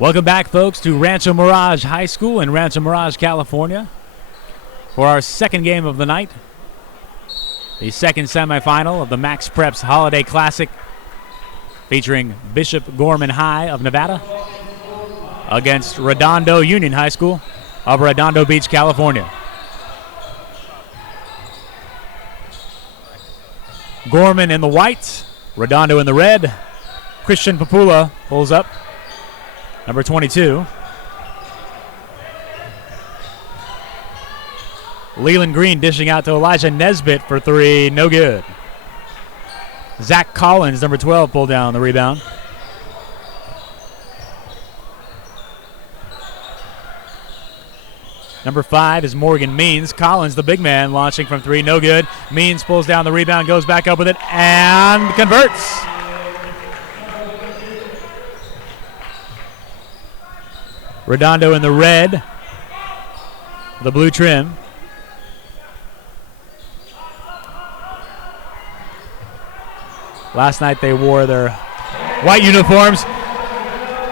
Welcome back, folks, to Rancho Mirage High School in Rancho Mirage, California, for our second game of the night, the second semifinal of the Max Preps Holiday Classic, featuring Bishop Gorman High of Nevada against Redondo Union High School of Redondo Beach, California. Gorman in the white, Redondo in the red. Christian Papula pulls up, number 22. Leland Green dishing out to Elijah Nesbitt for three, no good. Zach Collins, number 12, pulled down the rebound. Number 5 is Morgan Means. Collins, the big man, launching from three, no good. Means pulls down the rebound, goes back up with it, and converts. Redondo in the red, the blue trim. Last night they wore their white uniforms.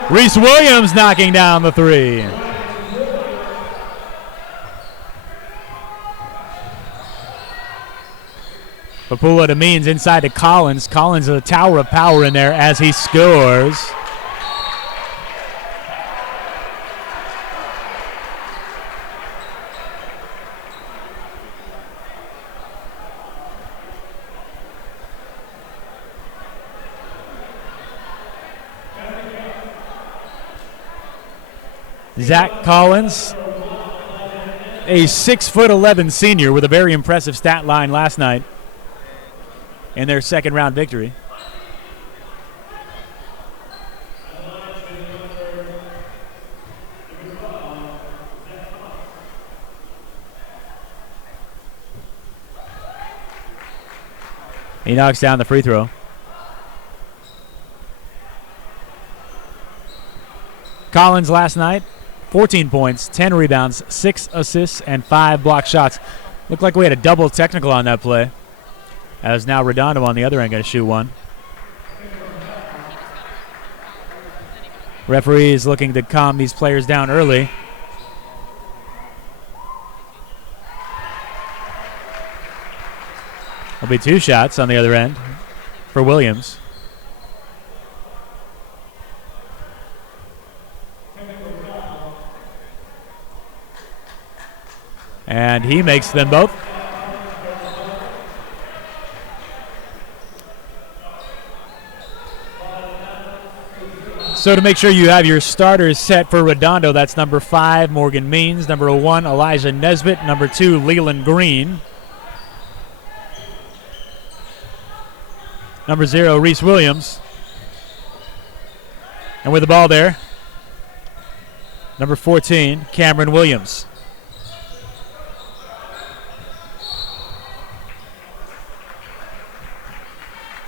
Ryse Williams knocking down the three. Papula to Means, inside to Collins. Collins is a tower of power in there as he scores. Zach Collins, a 6'11" senior with a very impressive stat line last night in their second round victory. He knocks down the free throw. Collins last night, 14 points, 10 rebounds, 6 assists, and 5 block shots. Looked like we had a double technical on that play, as now Redondo on the other end going to shoot one. Referee is looking to calm these players down early. There'll be 2 shots on the other end for Williams. And he makes them both. So to make sure you have your starters set for Redondo, that's number 5, Morgan Means, number 1, Elijah Nesbitt, number 2, Leland Green, number 0, Ryse Williams. And with the ball there, number 14, Cameron Williams.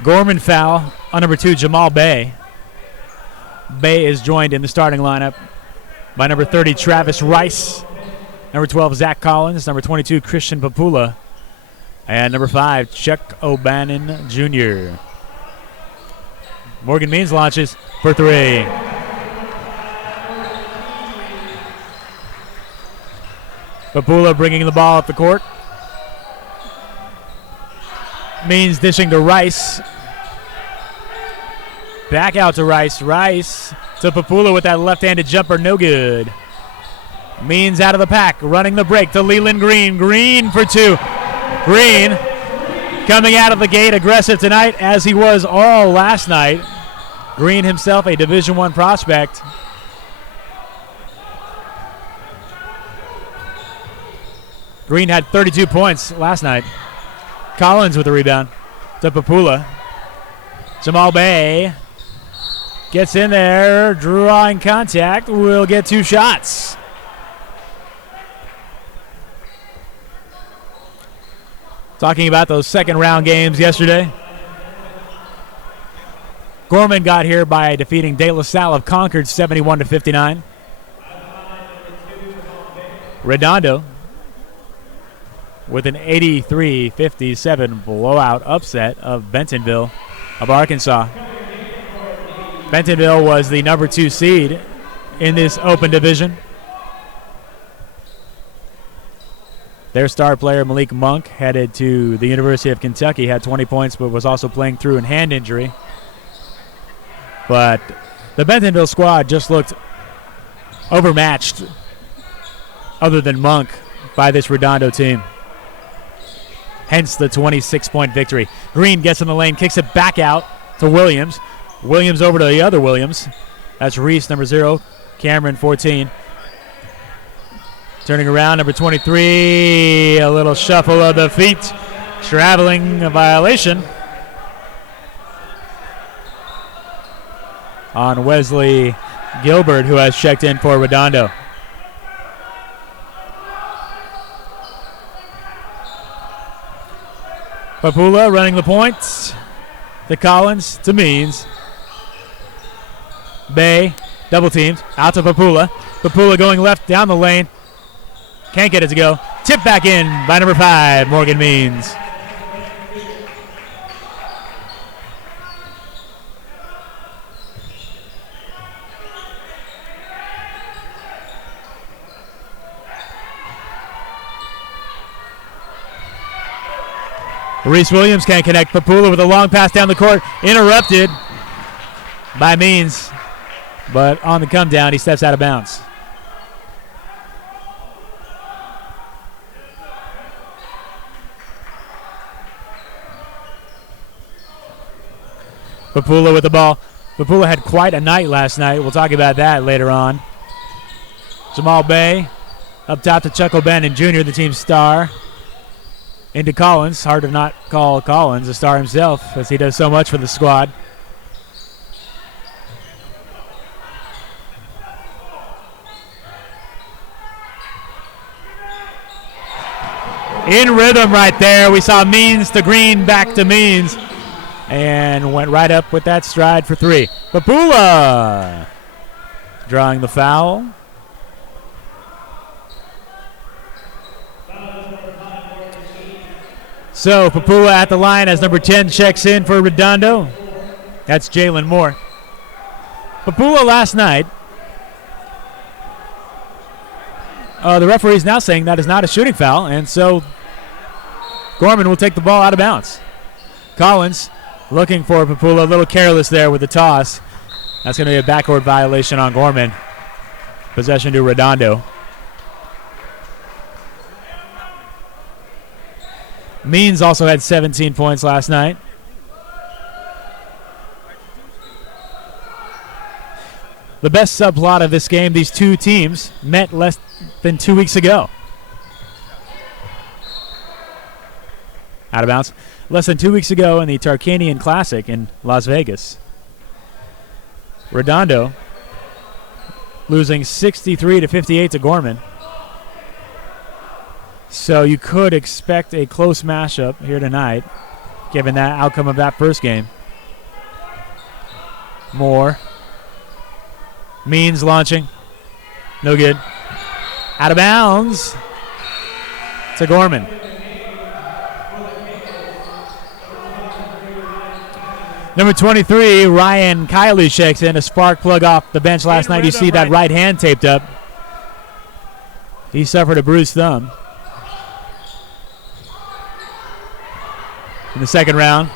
Gorman foul on number 2, Jamal Bay. Bay is joined in the starting lineup by number 30, Travis Rice, number 12, Zach Collins, number 22, Christian Papula, and number 5, Chuck O'Bannon Jr. Morgan Means launches for three. Papula bringing the ball up the court. Means dishing to Rice. Back out to Rice. Rice to Papula with that left-handed jumper. No good. Means out of the pack. Running the break to Leland Green. Green for 2. Green coming out of the gate aggressive tonight as he was all last night. Green himself a Division I prospect. Green had 32 points last night. Collins with the rebound to Papula. Jamal Bay gets in there, drawing contact, will get 2 shots. Talking about those second round games yesterday. Gorman got here by defeating De La Salle of Concord 71-59. Redondo with an 83-57 blowout upset of Bentonville of Arkansas. Bentonville was the number 2 seed in this open division. Their star player, Malik Monk, headed to the University of Kentucky, had 20 points, but was also playing through a hand injury. But the Bentonville squad just looked overmatched, other than Monk, by this Redondo team. Hence the 26-point victory. Green gets in the lane, kicks it back out to Williams. Williams over to the other Williams. That's Ryse, number 0. Cameron, 14. Turning around, number 23. A little shuffle of the feet. Traveling, a violation on Wesley Gilbert, who has checked in for Redondo. Papula running the point to Collins, to Means. Bay, double teamed, out to Papula. Papula going left down the lane. Can't get it to go. Tip back in by number 5, Morgan Means. Ryse Williams can't connect. Papula with a long pass down the court. Interrupted by Means. But on the come down, he steps out of bounds. Papula with the ball. Papula had quite a night last night. We'll talk about that later on. Jamal Bay up top to Chuck O'Bannon Jr., the team's star. Into Collins. Hard to not call Collins a star himself, as he does so much for the squad. In rhythm right there. We saw Means to Green, back to Means. And went right up with that stride for 3. Papula drawing the foul. So Papula at the line as number 10 checks in for Redondo. That's Jalen Moore. Papula last night, the referee is now saying that is not a shooting foul, and so Gorman will take the ball out of bounds. Collins looking for Papula, a little careless there with the toss. That's going to be a backcourt violation on Gorman. Possession to Redondo. Means also had 17 points last night. The best subplot of this game, these two teams met less than 2 weeks ago. Out of bounds. Less than 2 weeks ago in the Tarkanian Classic in Las Vegas. Redondo losing 63-58 to Gorman. So you could expect a close matchup here tonight, given that outcome of that first game. Moore. Means launching. No good. Out of bounds to Gorman. Number 23, Ryan Kiley checks in. A spark plug off the bench last night. You see that right hand taped up. He suffered a bruised thumb in the second round.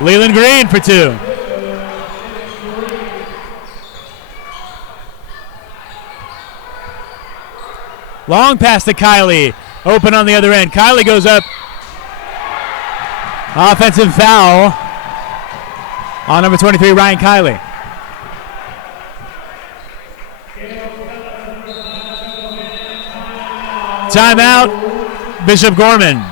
Leland Green for 2. Long pass to Kiley. Open on the other end. Kiley goes up. Offensive foul on number 23, Ryan Kiley. Timeout, Bishop Gorman.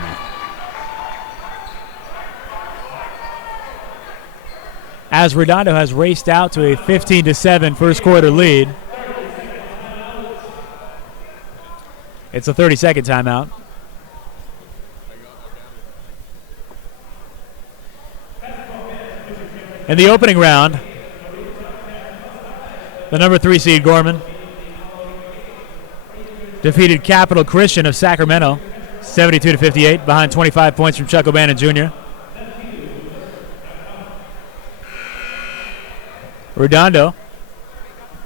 As Redondo has raced out to a 15-7 first quarter lead. It's a 30-second timeout. In the opening round, the number 3 seed Gorman defeated Capital Christian of Sacramento 72-58 behind 25 points from Chuck O'Bannon Jr. Redondo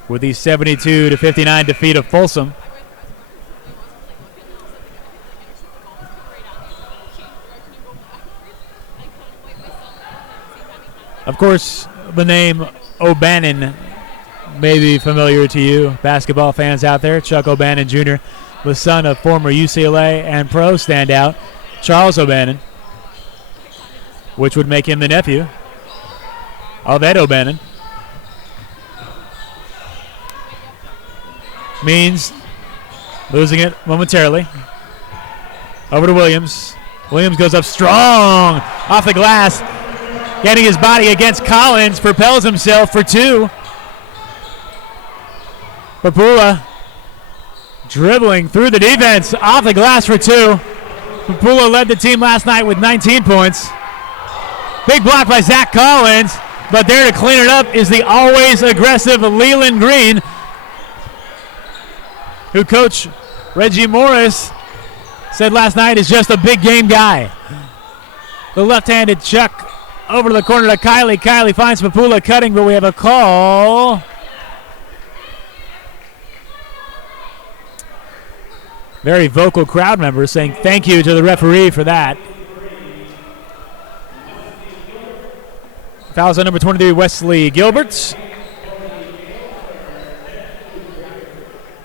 with the 72-59 defeat of Folsom. Of course, the name O'Bannon may be familiar to you, basketball fans out there. Chuck O'Bannon Jr., the son of former UCLA and pro standout Charles O'Bannon, which would make him the nephew of Ed O'Bannon. Means losing it momentarily. Over to Williams. Williams goes up strong off the glass. Getting his body against Collins. Propels himself for two. Papula dribbling through the defense. Off the glass for two. Papula led the team last night with 19 points. Big block by Zach Collins. But there to clean it up is the always aggressive Leland Green, who Coach Reggie Morris said last night is just a big game guy. The left-handed chuck over to the corner to Kylie. Kylie finds Papula cutting, but we have a call. Very vocal crowd members saying thank you to the referee for that. Fouls on number 23, Wesley Gilbert.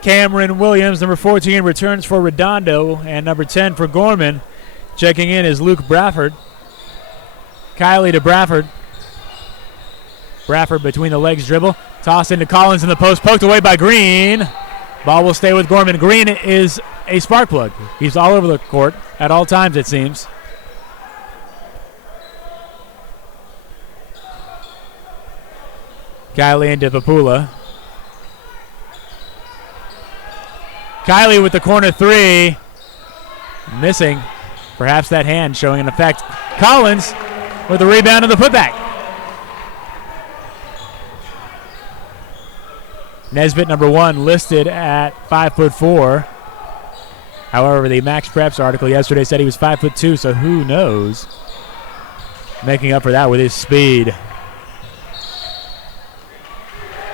Cameron Williams, number 14, returns for Redondo, and number 10 for Gorman. Checking in is Luke Brafford. Kylie to Brafford. Brafford between the legs dribble. Toss into Collins in the post, poked away by Green. Ball will stay with Gorman. Green is a spark plug. He's all over the court at all times, it seems. Kylie into Papula. Kylie with the corner three. Missing. Perhaps that hand showing an effect. Collins with the rebound and the putback. Nesbitt, number 1, listed at 5'4". However, the Max Preps article yesterday said he was 5'2", so who knows? Making up for that with his speed.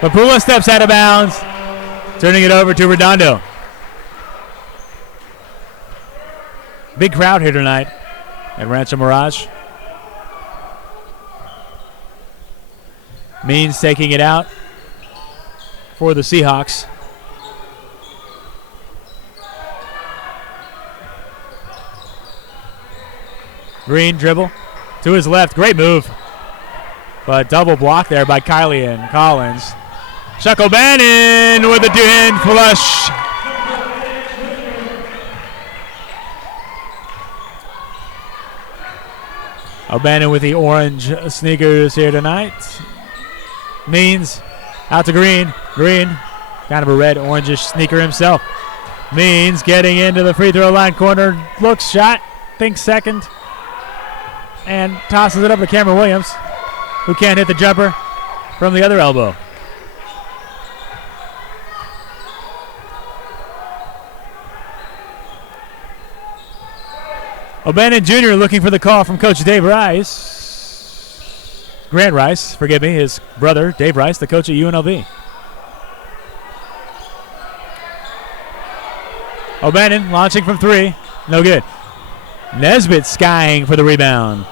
Papula steps out of bounds, turning it over to Redondo. Big crowd here tonight at Rancho Mirage. Means taking it out for the Seahawks. Green dribble to his left. Great move. But double block there by Kylie and Collins. Chuck O'Bannon with a two-hand flush. O'Bannon with the orange sneakers here tonight. Means out to Green. Green, kind of a red orangish sneaker himself. Means getting into the free throw line corner. Looks, shot, thinks second. And tosses it up to Cameron Williams, who can't hit the jumper from the other elbow. O'Bannon Jr. looking for the call from Coach Dave Ryse. Grant Ryse, forgive me, his brother, Dave Ryse, the coach at UNLV. O'Bannon launching from three. No good. Nesbitt skying for the rebound.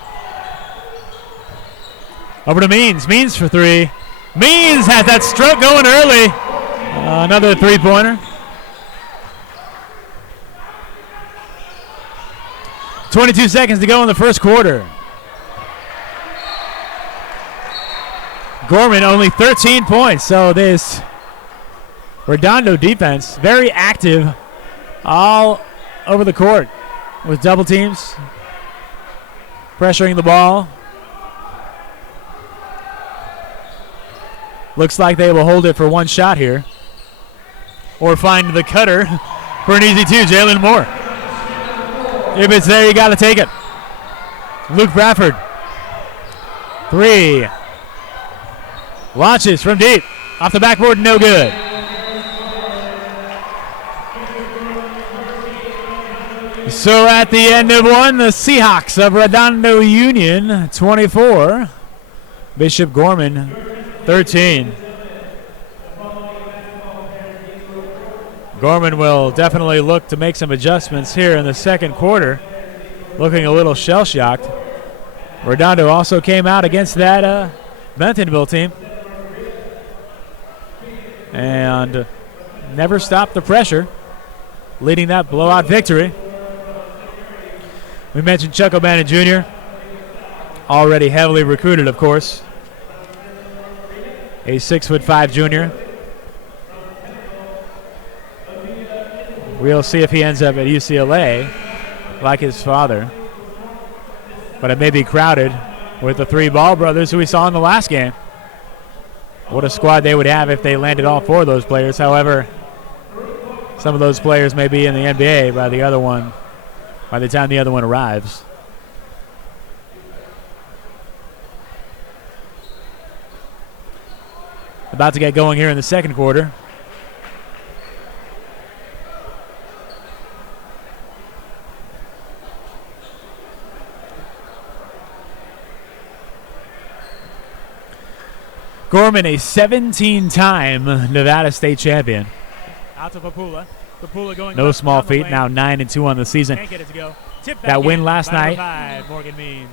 Over to Means. Means for three. Means has that stroke going early. Another three-pointer. 22 seconds to go in the first quarter. Gorman only 13 points, so this Redondo defense very active all over the court with double teams, pressuring the ball. Looks like they will hold it for one shot here, or find the cutter for an easy two, Jalen Moore. If it's there, you got to take it. Luke Brafford. Three. Launches from deep. Off the backboard, no good. So at the end of one, the Seahawks of Redondo Union, 24. Bishop Gorman 13. Gorman will definitely look to make some adjustments here in the second quarter, looking a little shell-shocked. Redondo also came out against that Bentonville team and never stopped the pressure, leading that blowout victory. We mentioned Chuck O'Bannon Jr., already heavily recruited, of course. A 6'5" junior. We'll see if he ends up at UCLA like his father. But it may be crowded with the three Ball brothers who we saw in the last game. What a squad they would have if they landed all four of those players. However, some of those players may be in the NBA by the time the other one arrives. About to get going here in the second quarter. Gorman, a 17-time Nevada State champion. Out to Papula. Papula going no small feat, now 9-2 on the season. That win last night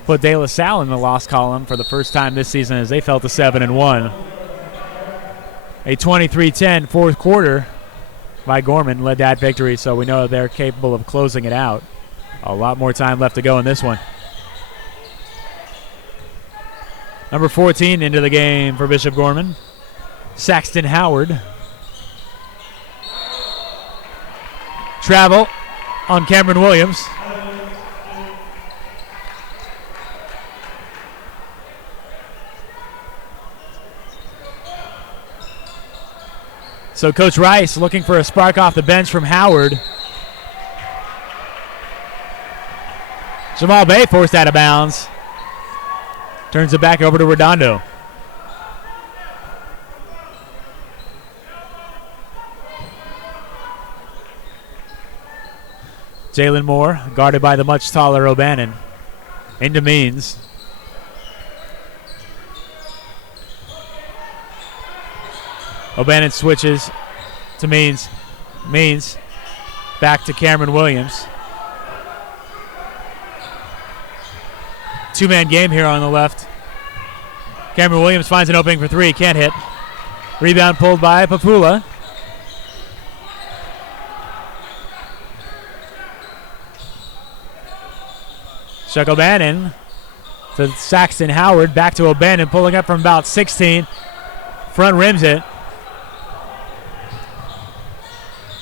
put De La Salle in the loss column for the first time this season as they fell to 7-1. A 23-10 fourth quarter by Gorman led that victory, so we know they're capable of closing it out. A lot more time left to go in this one. Number 14 into the game for Bishop Gorman, Saxton Howard. Travel on Cameron Williams. So Coach Ryse looking for a spark off the bench from Howard. Jamal Bay forced out of bounds. Turns it back over to Redondo. Jalen Moore guarded by the much taller O'Bannon. Into Means. O'Bannon switches to Means. Means back to Cameron Williams. Two-man game here on the left. Cameron Williams finds an opening for three. Can't hit. Rebound pulled by Papula. Chuck O'Bannon to Saxton Howard. Back to O'Bannon, pulling up from about 16. Front rims it.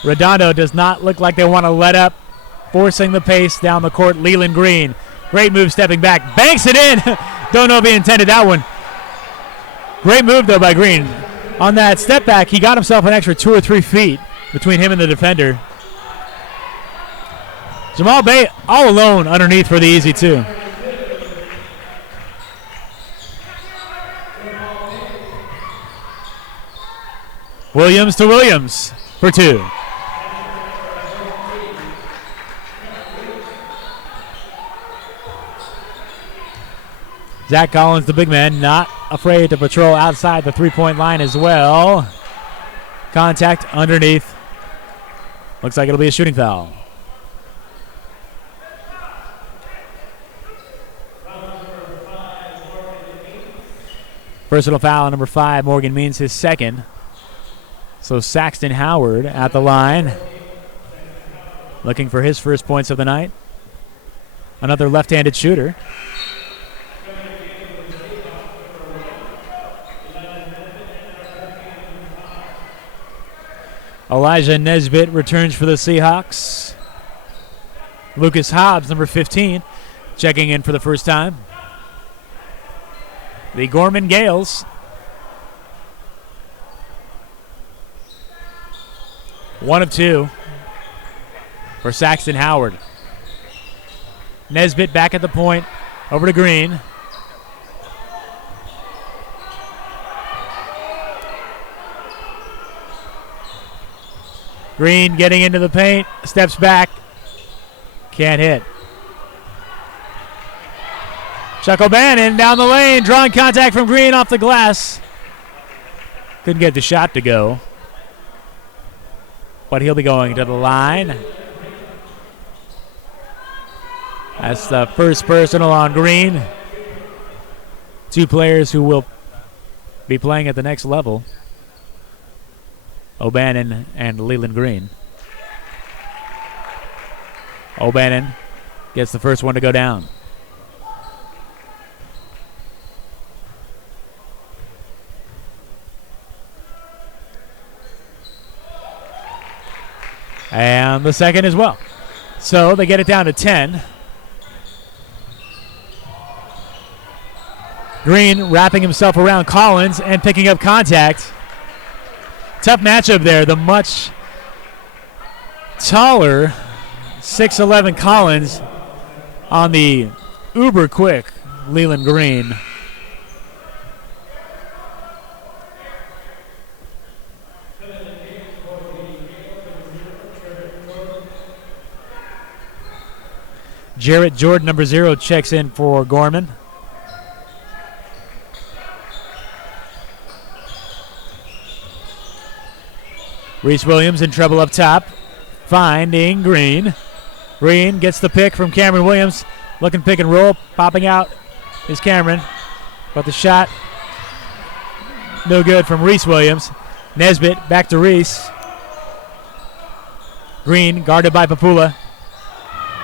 Redondo does not look like they want to let up. Forcing the pace down the court. Leland Green. Great move stepping back. Banks it in. Don't know if he intended that one. Great move, though, by Green. On that step back, he got himself an extra 2 or 3 feet between him and the defender. Jamal Bay all alone underneath for the easy two. Williams to Williams for two. Zach Collins, the big man, not afraid to patrol outside the three-point line as well. Contact underneath. Looks like it'll be a shooting foul. Personal foul on number 5. Morgan Means his second. So Saxton Howard at the line. Looking for his first points of the night. Another left-handed shooter. Elijah Nesbitt returns for the Seahawks. Lucas Hobbs, number 15, checking in for the first time. The Gorman Gales. One of two for Saxton Howard. Nesbitt back at the point. Over to Green. Green getting into the paint, steps back, can't hit. Chuck O'Bannon down the lane, drawing contact from Green off the glass. Couldn't get the shot to go. But he'll be going to the line. That's the first personal on Green. 2 players who will be playing at the next level. O'Bannon and Leland Green. O'Bannon gets the first one to go down. And the second as well. So they get it down to 10. Green wrapping himself around Collins and picking up contact. Tough matchup there. The much taller 6'11" Collins on the uber quick Leland Green. Jarrett Jordan, number 0, checks in for Gorman. Ryse Williams in trouble up top, finding Green. Green gets the pick from Cameron Williams. Looking pick and roll, popping out is Cameron. But the shot, no good from Ryse Williams. Nesbitt back to Ryse. Green guarded by Papula.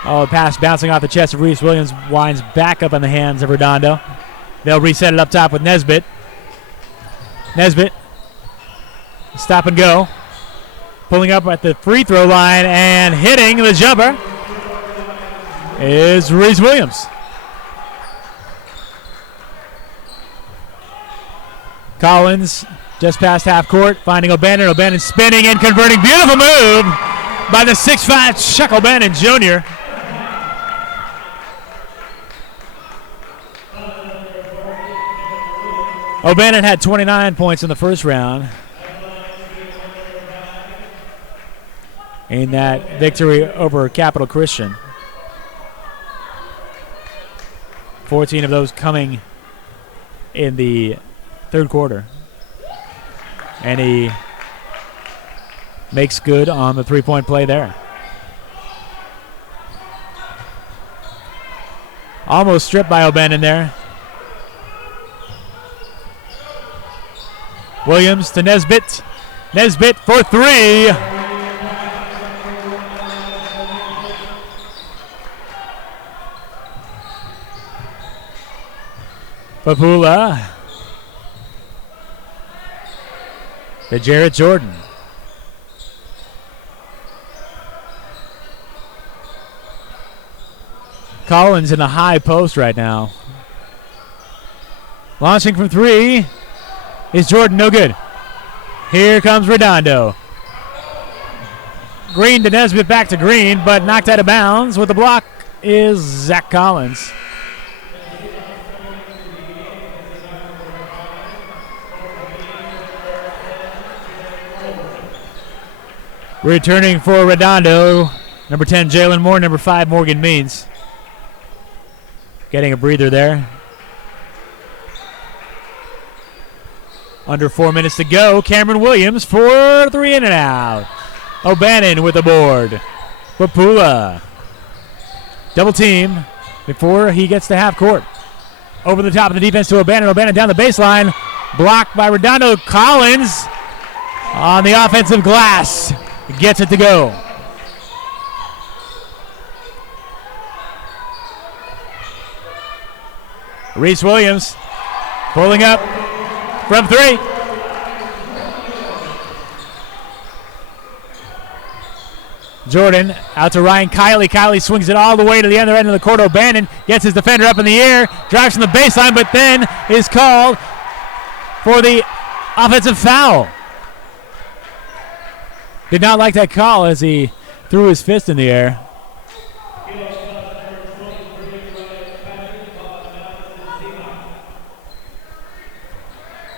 Oh, pass bouncing off the chest of Ryse Williams, winds back up in the hands of Redondo. They'll reset it up top with Nesbitt. Nesbitt, stop and go. Pulling up at the free throw line and hitting the jumper is Ryse Williams. Collins just past half court, finding O'Bannon. O'Bannon spinning and converting. Beautiful move by the 6'5" Chuck O'Bannon Jr. O'Bannon had 29 points in the first round in that victory over Capital Christian. 14 of those coming in the third quarter. And he makes good on the three-point play there. Almost stripped by O'Bannon there. Williams to Nesbitt. Nesbitt for 3. Papula to Jarrett Jordan. Collins in the high post right now. Launching from 3 is Jordan, no good. Here comes Redondo. Green to Nesbitt, back to Green, but knocked out of bounds. With the block is Zach Collins. Returning for Redondo, number 10, Jalen Moore, number 5, Morgan Means. Getting a breather there. Under 4 minutes to go. Cameron Williams for 3 in and out. O'Bannon with the board. Papula. Double team before he gets to half court. Over the top of the defense to O'Bannon. O'Bannon down the baseline. Blocked by Redondo. Collins on the offensive glass. Gets it to go. Ryse Williams pulling up from 3. Jordan out to Ryan Kiley. Kiley swings it all the way to the other end of the court. O'Bannon gets his defender up in the air, drives from the baseline, but then is called for the offensive foul. Did not like that call as he threw his fist in the air.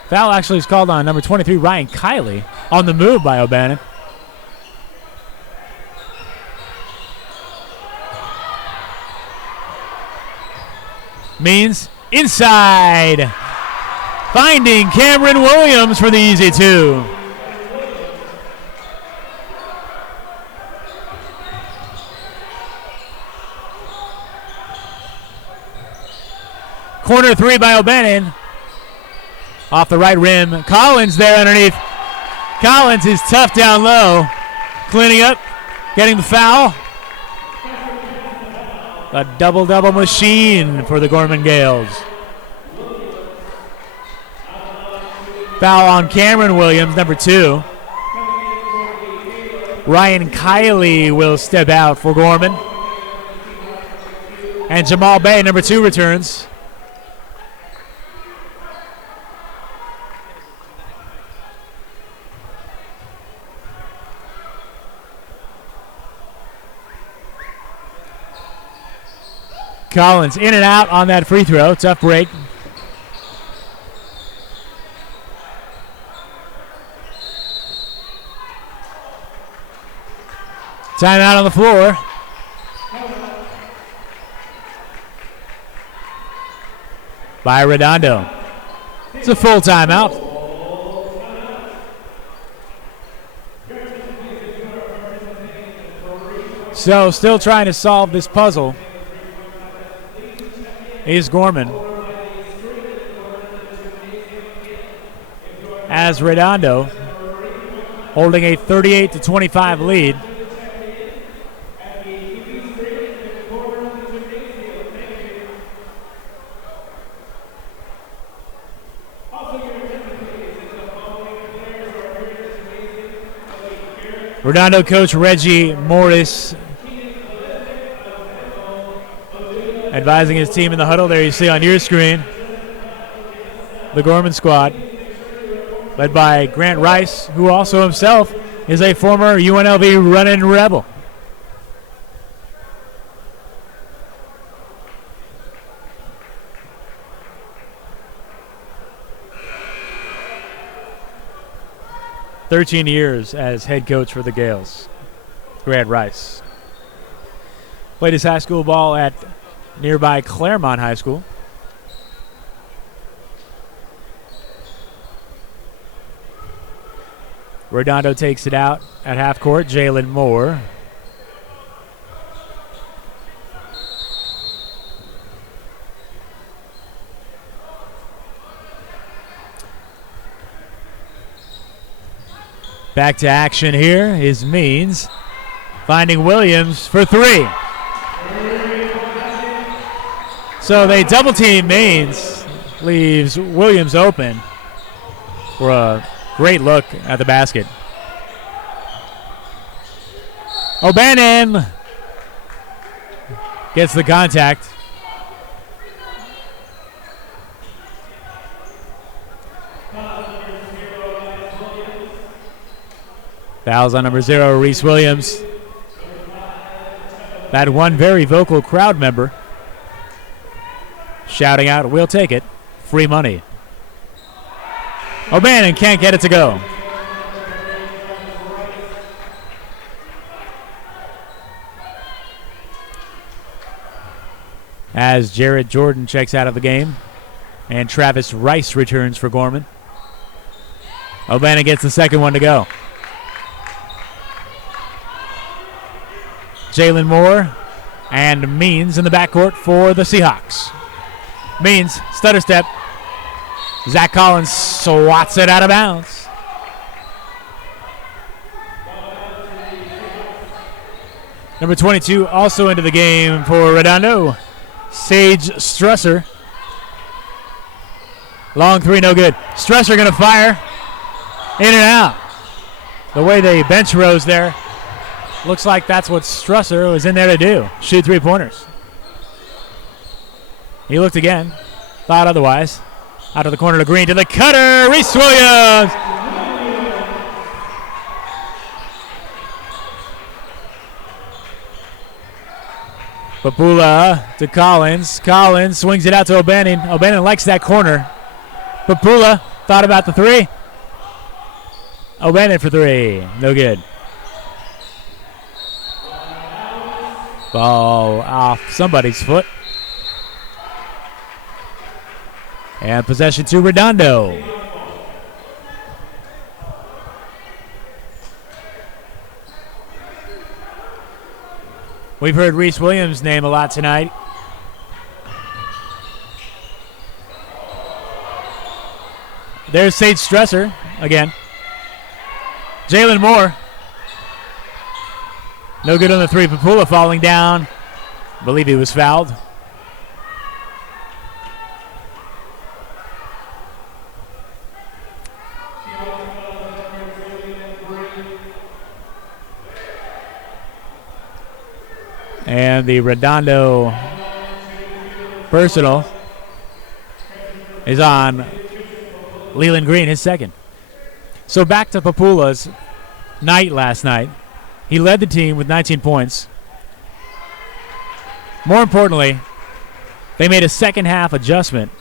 Foul actually is called on number 23, Ryan Kiley, on the move by O'Bannon. Means inside. Finding Cameron Williams for the easy two. Corner three by O'Bannon. Off the right rim. Collins there underneath. Collins is tough down low. Cleaning up. Getting the foul. A double-double machine for the Gorman Gales. Foul on Cameron Williams, number 2. Ryan Kiley will step out for Gorman. And Jamal Bay, number 2, returns. Collins in and out on that free throw. Tough break. Timeout on the floor. By Redondo. It's a full timeout. So still trying to solve this puzzle is Gorman. As Redondo holding a 38-25 lead. Redondo coach Reggie Morris advising his team in the huddle. There you see on your screen the Gorman squad led by Grant Ryse, who also himself is a former UNLV running Rebel. ...13 years as head coach for the Gales, Grant Ryse. Played his high school ball at nearby Claremont High School. Redondo takes it out at half court. Jalen Moore. Back to action here is Means. Finding Williams for 3. So they double team Means. Leaves Williams open for a great look at the basket. O'Bannon gets the contact. Fouls on number 0, Ryse Williams. That one very vocal crowd member shouting out, "We'll take it. Free money." O'Bannon can't get it to go. As Jared Jordan checks out of the game and Travis Rice returns for Gorman. O'Bannon gets the second one to go. Jalen Moore and Means in the backcourt for the Seahawks. Means, stutter step. Zach Collins swats it out of bounds. Number 22 also into the game for Redondo. Sage Strusser. Long three, no good. Strusser going to fire. In and out. The way they bench rows there. Looks like that's what Strusser was in there to do. Shoot 3-pointers. He looked again. Thought otherwise. Out of the corner to Green to the cutter. Ryse Williams. Papula to Collins. Collins swings it out to O'Bannon. O'Bannon likes that corner. Papula thought about the 3. O'Bannon for 3. No good. Ball off somebody's foot. And possession to Redondo. We've heard Ryse Williams' name a lot tonight. There's Sage Stresser again. Jalen Moore. No good on the three. Papula falling down. I believe he was fouled. And the Redondo personal is on Leland Green, his second. So back to Papula's night last night. He led the team with 19 points. More importantly, they made a second half adjustment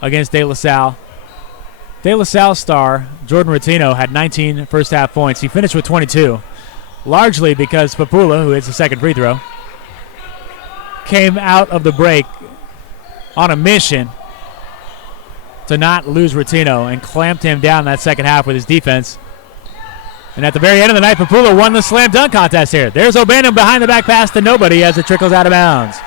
against De La Salle. De La Salle star Jordan Rotino had 19 first half points. He finished with 22, largely because Papula, who hits the second free throw, came out of the break on a mission to not lose Rotino and clamped him down that second half with his defense. And at the very end of the night, Papula won the slam dunk contest here. There's O'Bannon behind the back pass to nobody as it trickles out of bounds.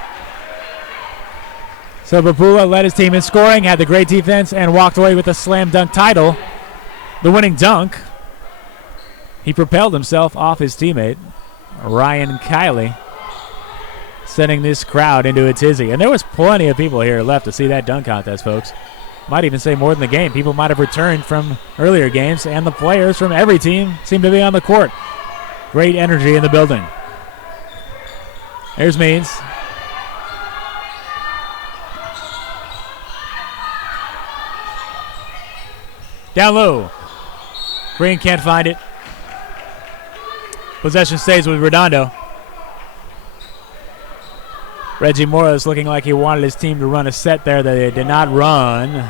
So Papula led his team in scoring, had the great defense, and walked away with the slam dunk title. The winning dunk. He propelled himself off his teammate, Ryan Kiley, sending this crowd into a tizzy. And there was plenty of people here left to see that dunk contest, folks. Might even say more than the game. People might have returned from earlier games, and the players from every team seem to be on the court. Great energy in the building. Here's Means. Down low. Green can't find it. Possession stays with Redondo. Reggie Morris looking like he wanted his team to run a set there that they did not run.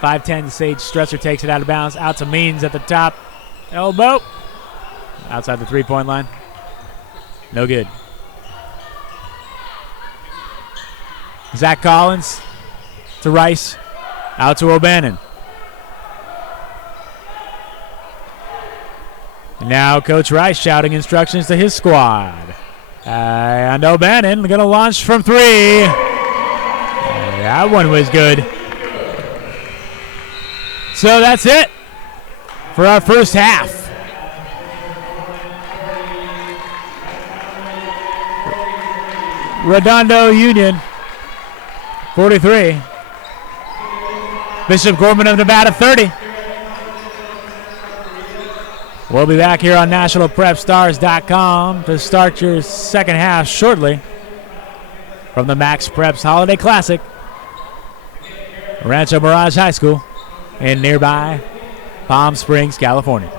5'10" Sage Stresser takes it out of bounds. Out to Means at the top. Elbow. Outside the three-point line. No good. Zach Collins to Ryse. Out to O'Bannon. And now Coach Ryse shouting instructions to his squad. And O'Bannon going to launch from three. That one was good. So that's it for our first half. Redondo Union, 43. Bishop Gorman of Nevada, 30. We'll be back here on NationalPrepStars.com to start your second half shortly from the Max Preps Holiday Classic, Rancho Mirage High School in nearby Palm Springs, California.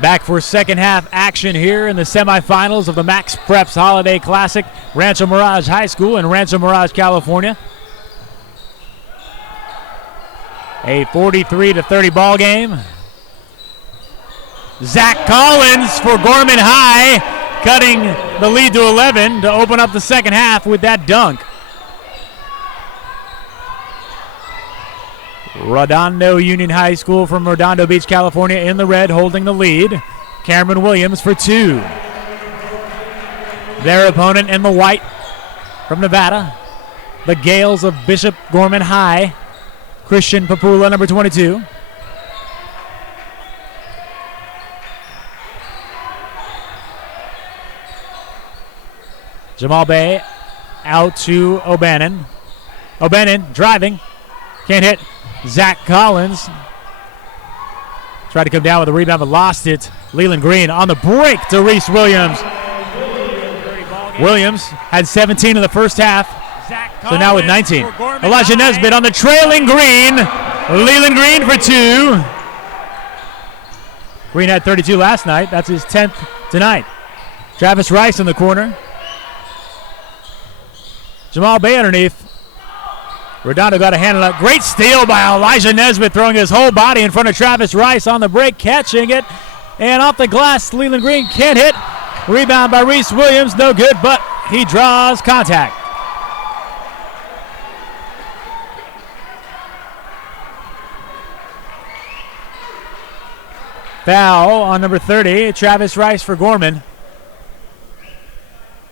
Back for second half action here in the semifinals of the Max Preps Holiday Classic, Rancho Mirage High School in Rancho Mirage, California. A 43-30 ball game. Zach Collins for Gorman High, cutting the lead to 11 to open up the second half with that dunk. Redondo Union High School from Redondo Beach, California in the red, holding the lead. Cameron Williams for two. Their opponent in the white from Nevada, the Gales of Bishop Gorman High, Christian Papula, number 22. Jamal Bay out to O'Bannon. O'Bannon driving, can't hit. Zach Collins tried to come down with a rebound but lost it. Leland Green on the break to Ryse Williams. Williams had 17 in the first half, so now with 19. Elijah Nesbitt on the trailing Green. Leland Green for two. Green had 32 last night. That's his 10th tonight. Travis Rice in the corner. Jamal Bay underneath. Redondo got a handle up. Great steal by Elijah Nesbitt, throwing his whole body in front of Travis Rice on the break, catching it. And off the glass, Leland Green can't hit. Rebound by Ryse Williams, no good, but he draws contact. Foul on number 30, Travis Rice for Gorman.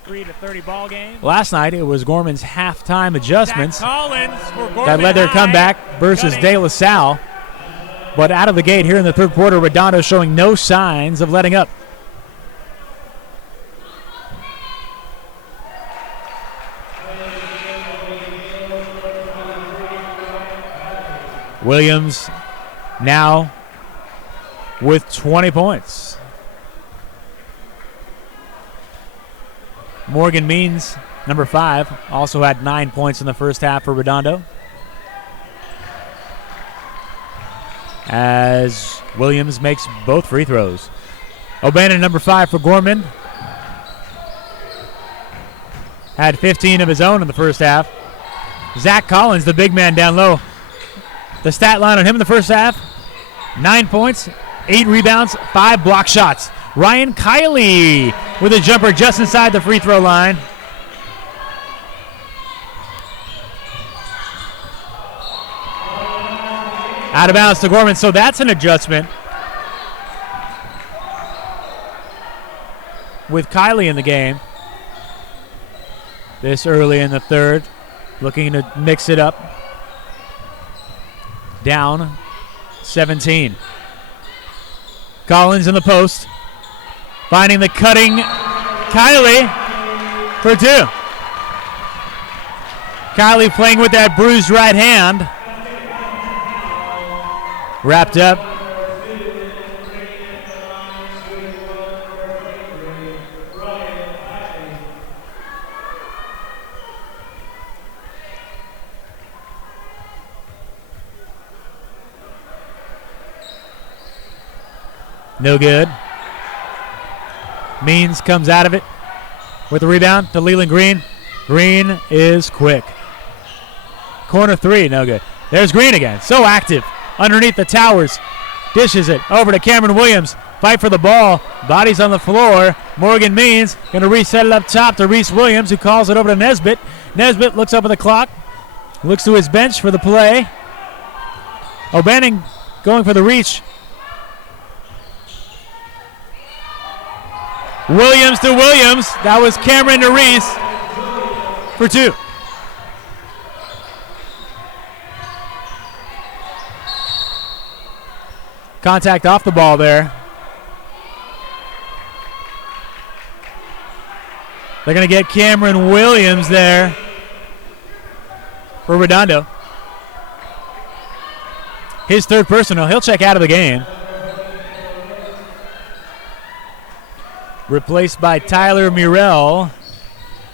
3-30 ball game. Last night it was Gorman's halftime adjustments that led their comeback versus De La Salle. But out of the gate here in the third quarter, Redondo showing no signs of letting up. Williams now with 20 points. Morgan Means, number 5, also had 9 points in the first half for Redondo. As Williams makes both free throws. O'Bannon, number 5 for Gorman, had 15 of his own in the first half. Zach Collins, the big man down low. The stat line on him in the first half, 9 points, 8 rebounds, 5 block shots. Ryan Kiley with a jumper just inside the free throw line. Out of bounds to Gorman, so that's an adjustment. With Kiley in the game this early in the third, looking to mix it up. Down 17. Collins in the post. Finding the cutting Kiley for two. Kiley playing with that bruised right hand. Wrapped up. No good. Means comes out of it with the rebound to Leland Green. Green is quick. Corner three, no good. There's Green again, so active. Underneath the towers, dishes it over to Cameron Williams. Fight for the ball, bodies on the floor. Morgan Means going to reset it up top to Ryse Williams, who calls it over to Nesbitt. Nesbitt looks up at the clock, looks to his bench for the play. O'Bannon going for the reach. Williams to Williams. That was Cameron to Ryse for two. Contact off the ball there. They're going to get Cameron Williams there for Redondo. His third personal. He'll check out of the game. Replaced by Tyler Murrell.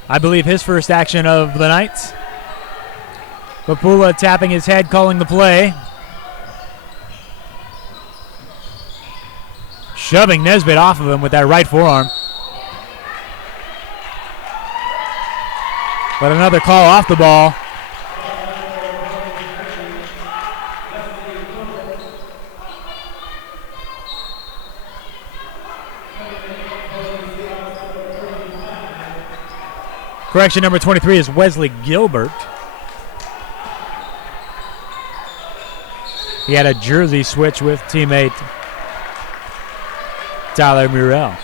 I believe his first action of the night. Papula tapping his head, calling the play. shoving Nesbitt off of him with that right forearm. But another call off the ball. Correction number 23 is Wesley Gilbert. He had a jersey switch with teammate Tyler Murrell.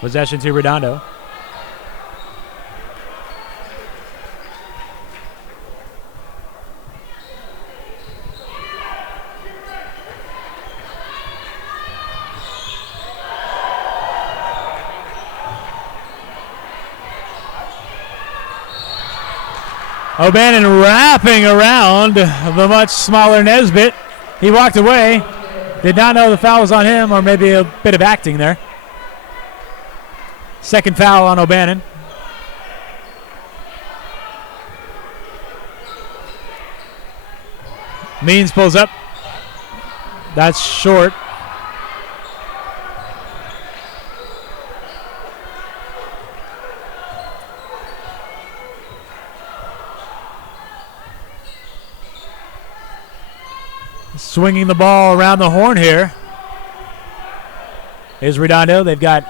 Possession to Redondo. O'Bannon wrapping around the much smaller Nesbitt. He walked away. Did not know the foul was on him, or maybe a bit of acting there. Second foul on O'Bannon. Means pulls up. That's short. Swinging the ball around the horn here is Redondo. They've got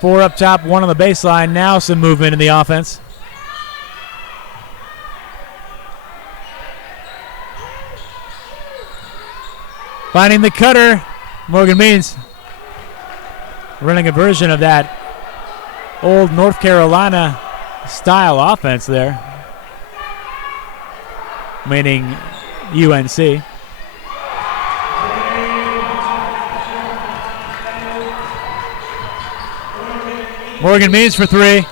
4 up top, 1 on the baseline. Now some movement in the offense. Finding the cutter, Morgan Means. Running a version of that old North Carolina style offense there. Meaning UNC. Morgan Means for 3.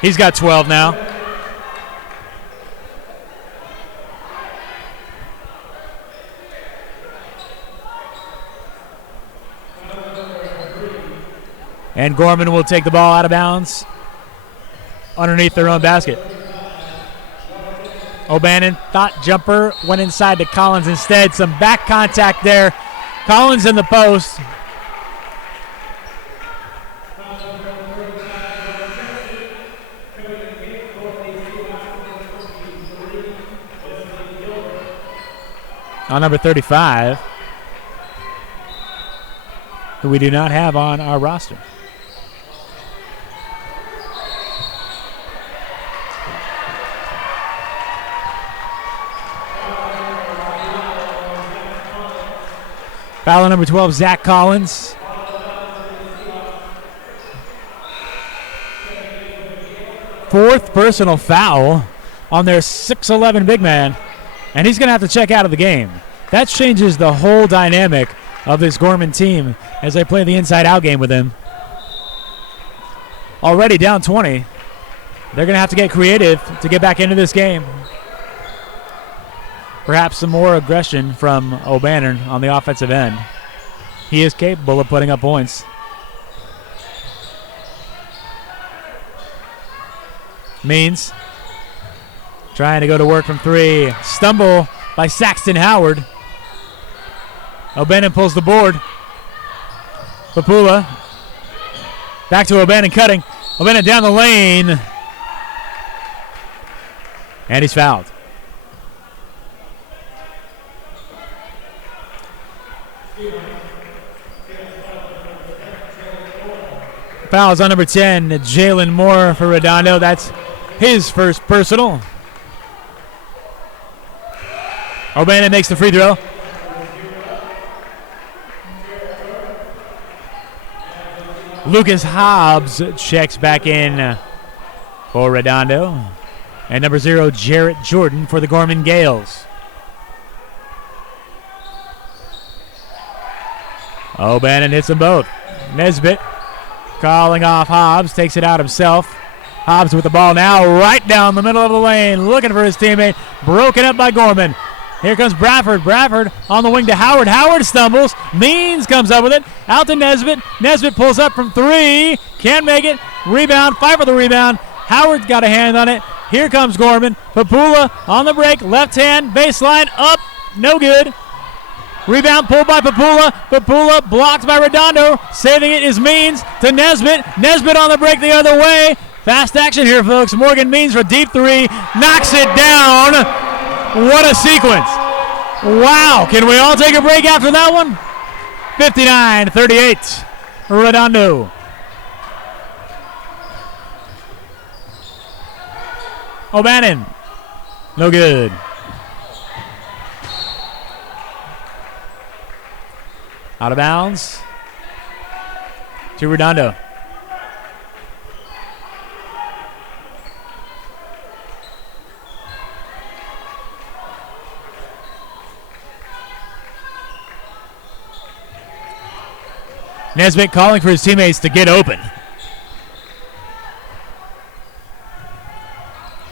He's got 12 now. And Gorman will take the ball out of bounds underneath their own basket. O'Bannon thought jumper, went inside to Collins instead. Some back contact there. Collins in the post. On number 35, who we do not have on our roster. Foul on number 12, Zach Collins. Fourth personal foul on their 6'11" big man, and he's going to have to check out of the game. That changes the whole dynamic of this Gorman team as they play the inside-out game with him. Already down 20. They're going to have to get creative to get back into this game. Perhaps some more aggression from O'Bannon on the offensive end. He is capable of putting up points. Means trying to go to work from 3. Stumble by Saxton Howard. O'Bannon pulls the board. Papula. Back to O'Bannon cutting. O'Bannon down the lane. And he's fouled. Fouls on number 10, Jalen Moore for Redondo. That's his first personal. O'Bannon makes the free throw. Lucas Hobbs checks back in for Redondo. And number 0, Jarrett Jordan for the Gorman Gales. O'Bannon hits them both. Nesbitt calling off Hobbs, takes it out himself. Hobbs with the ball now right down the middle of the lane, looking for his teammate. Broken up by Gorman. Here comes Bradford. Bradford on the wing to Howard. Howard stumbles. Means comes up with it. Out to Nesbitt. Nesbitt pulls up from 3. Can't make it. Rebound. Fight for the rebound. Howard's got a hand on it. Here comes Gorman. Papula on the break. Left hand. Baseline. Up. No good. Rebound pulled by Papula. Papula blocked by Redondo. Saving it is Means to Nesbitt. Nesbitt on the break the other way. Fast action here, folks. Morgan Means for deep three. Knocks it down. What a sequence. Wow. Can we all take a break after that one? 59-38. Redondo. O'Bannon. No good. Out of bounds to Redondo. Nesbitt calling for his teammates to get open.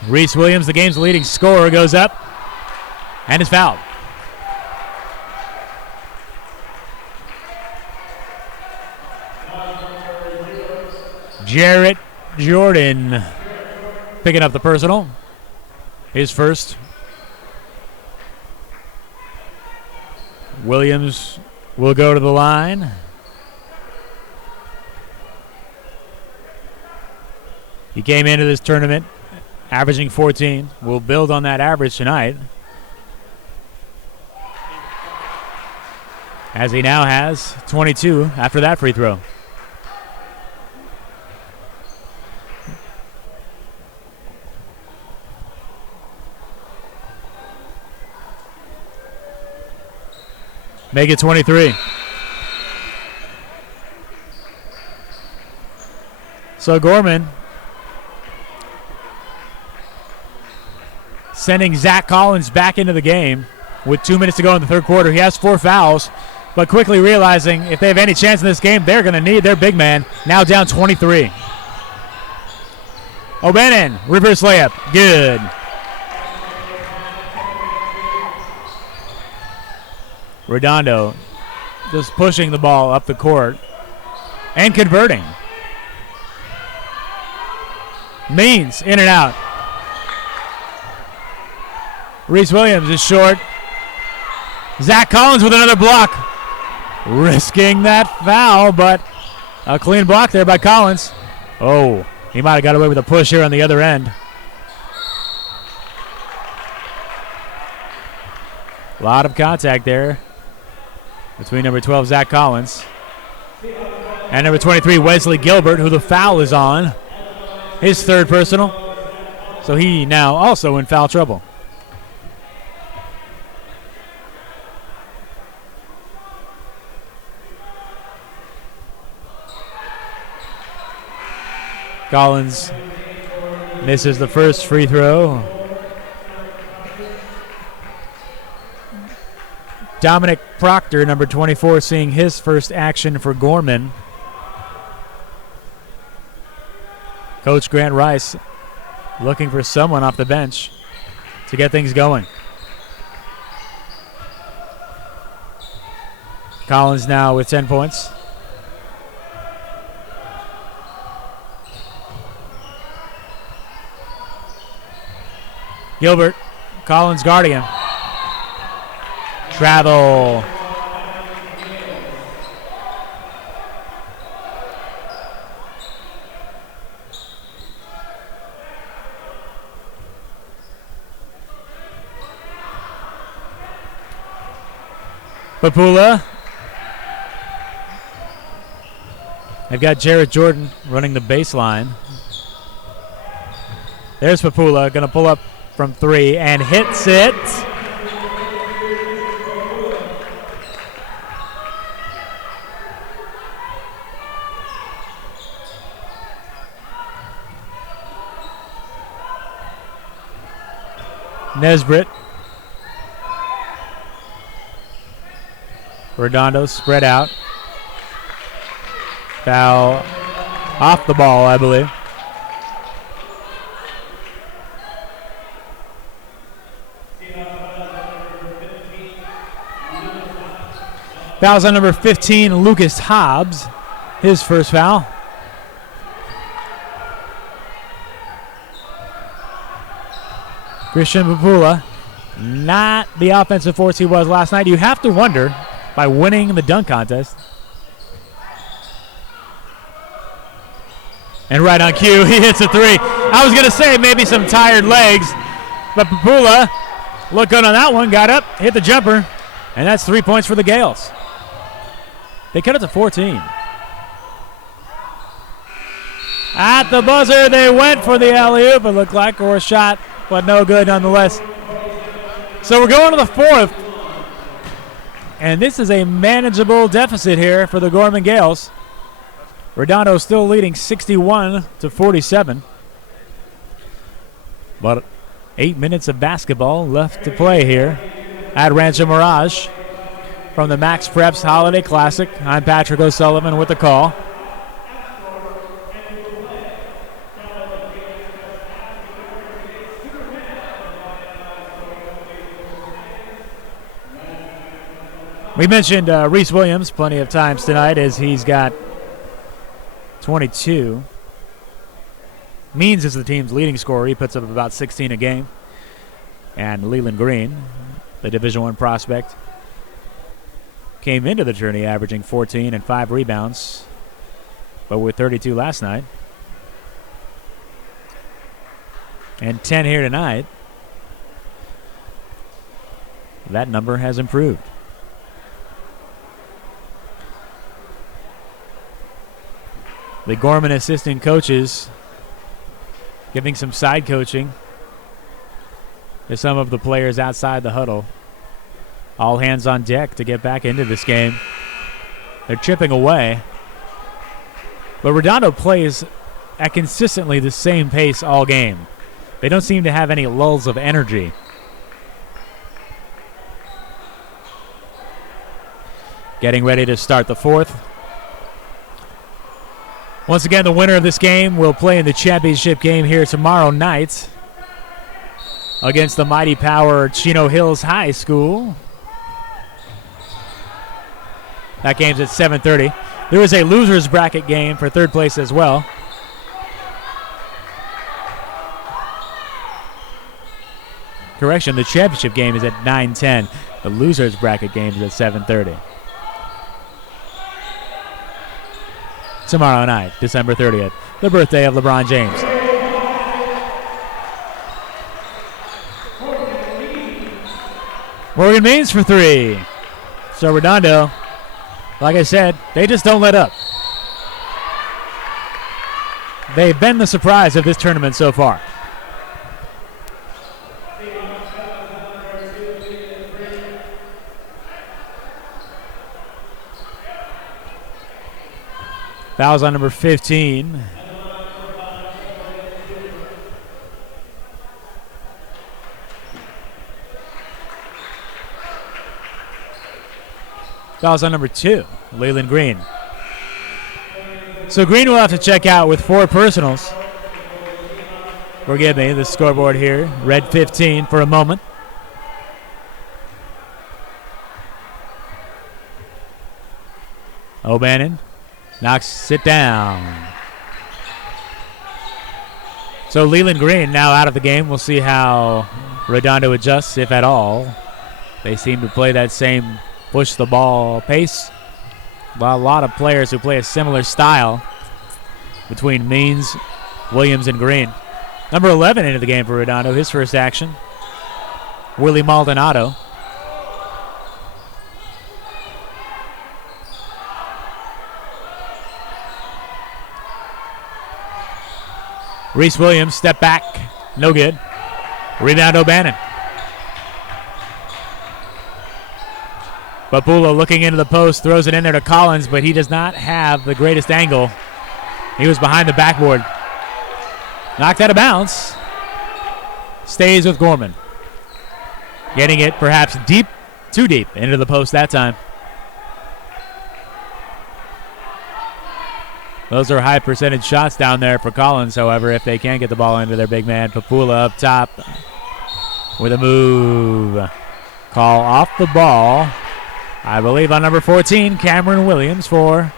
Ryse Williams, the game's leading scorer, goes up and is fouled. Jarrett Jordan picking up the personal. His first. Williams will go to the line. He came into this tournament averaging 14. Will build on that average tonight, as he now has 22 after that free throw. Make it 23. So Gorman sending Zach Collins back into the game with 2 minutes to go in the third quarter. He has 4 fouls, but quickly realizing if they have any chance in this game, they're going to need their big man. Now down 23. O'Bannon, reverse layup. Good. Redondo just pushing the ball up the court and converting. Means in and out. Ryse Williams is short. Zach Collins with another block. Risking that foul, but a clean block there by Collins. Oh, he might have got away with a push here on the other end. A lot of contact there between number 12, Zach Collins, and number 23, Wesley Gilbert, who the foul is on. His third personal. So he now also in foul trouble. Collins misses the first free throw. Dominic Proctor, number 24, seeing his first action for Gorman. Coach Grant Ryse looking for someone off the bench to get things going. Collins now with 10 points. Gilbert, Collins guarding him. Travel. Papula. They've got Jarrett Jordan running the baseline. There's Papula, going to pull up from 3 and hits it. Nesbitt. Redondo spread out. Foul off the ball, I believe. Fouls on number 15, Lucas Hobbs. His first foul. Christian Papula, not the offensive force he was last night. You have to wonder, by winning the dunk contest. And right on cue, he hits a three. I was going to say maybe some tired legs, but Papula looked good on that one, got up, hit the jumper, and that's 3 points for the Gales. They cut it to 14. At the buzzer, they went for the alley-oop, it looked like, or a shot, but no good nonetheless. So we're going to the fourth, and this is a manageable deficit here for the Gorman Gales. Redondo still leading 61-47. But 8 minutes of basketball left to play here at Rancho Mirage from the Max Preps Holiday Classic. I'm Patrick O'Sullivan with the call. We mentioned Ryse Williams plenty of times tonight as he's got 22. Means is the team's leading scorer. He puts up about 16 a game. And Leland Green, the Division I prospect, came into the tourney averaging 14 and 5 rebounds, but with 32 last night. And 10 here tonight. That number has improved. The Gorman assistant coaches giving some side coaching to some of the players outside the huddle. All hands on deck to get back into this game. They're chipping away. But Redondo plays at consistently the same pace all game. They don't seem to have any lulls of energy. Getting ready to start the fourth. Once again, the winner of this game will play in the championship game here tomorrow night against the Mighty Power Chino Hills High School. That game's at 7:30. There is a loser's bracket game for third place as well. Correction, the championship game is at 9:10. The loser's bracket game is at 7:30. Tomorrow night, December 30th, the birthday of LeBron James. Morgan Means for three. So Redondo, like I said, they just don't let up. They've been the surprise of this tournament so far. Fouls on number 15. Fouls on number 2, Leland Green. So Green will have to check out with 4 personals. Forgive me, the scoreboard here read 15 for a moment. O'Bannon knocks it down. So Leland Green now out of the game. We'll see how Redondo adjusts, if at all. They seem to play that same push the ball pace. Well, a lot of players who play a similar style between Means, Williams, and Green. Number 11 into the game for Redondo, his first action. Willie Maldonado. Ryse Williams, step back, no good. Rebound O'Bannon. Papula looking into the post, throws it in there to Collins, but he does not have the greatest angle. He was behind the backboard. Knocked out of bounds. Stays with Gorman. Getting it perhaps deep, too deep, into the post that time. Those are high percentage shots down there for Collins, however, if they can't get the ball into their big man. Papula up top with a move. Call off the ball, I believe, on number 14, Cameron Williams for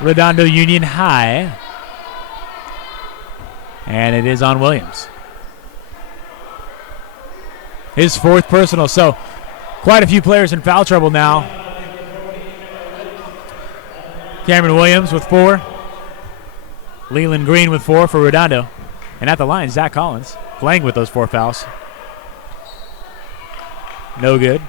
Redondo Union High. And it is on Williams. His 4th personal. So quite a few players in foul trouble now. Cameron Williams with 4. Leland Green with 4 for Redondo. And at the line, Zach Collins playing with those 4 fouls. No good.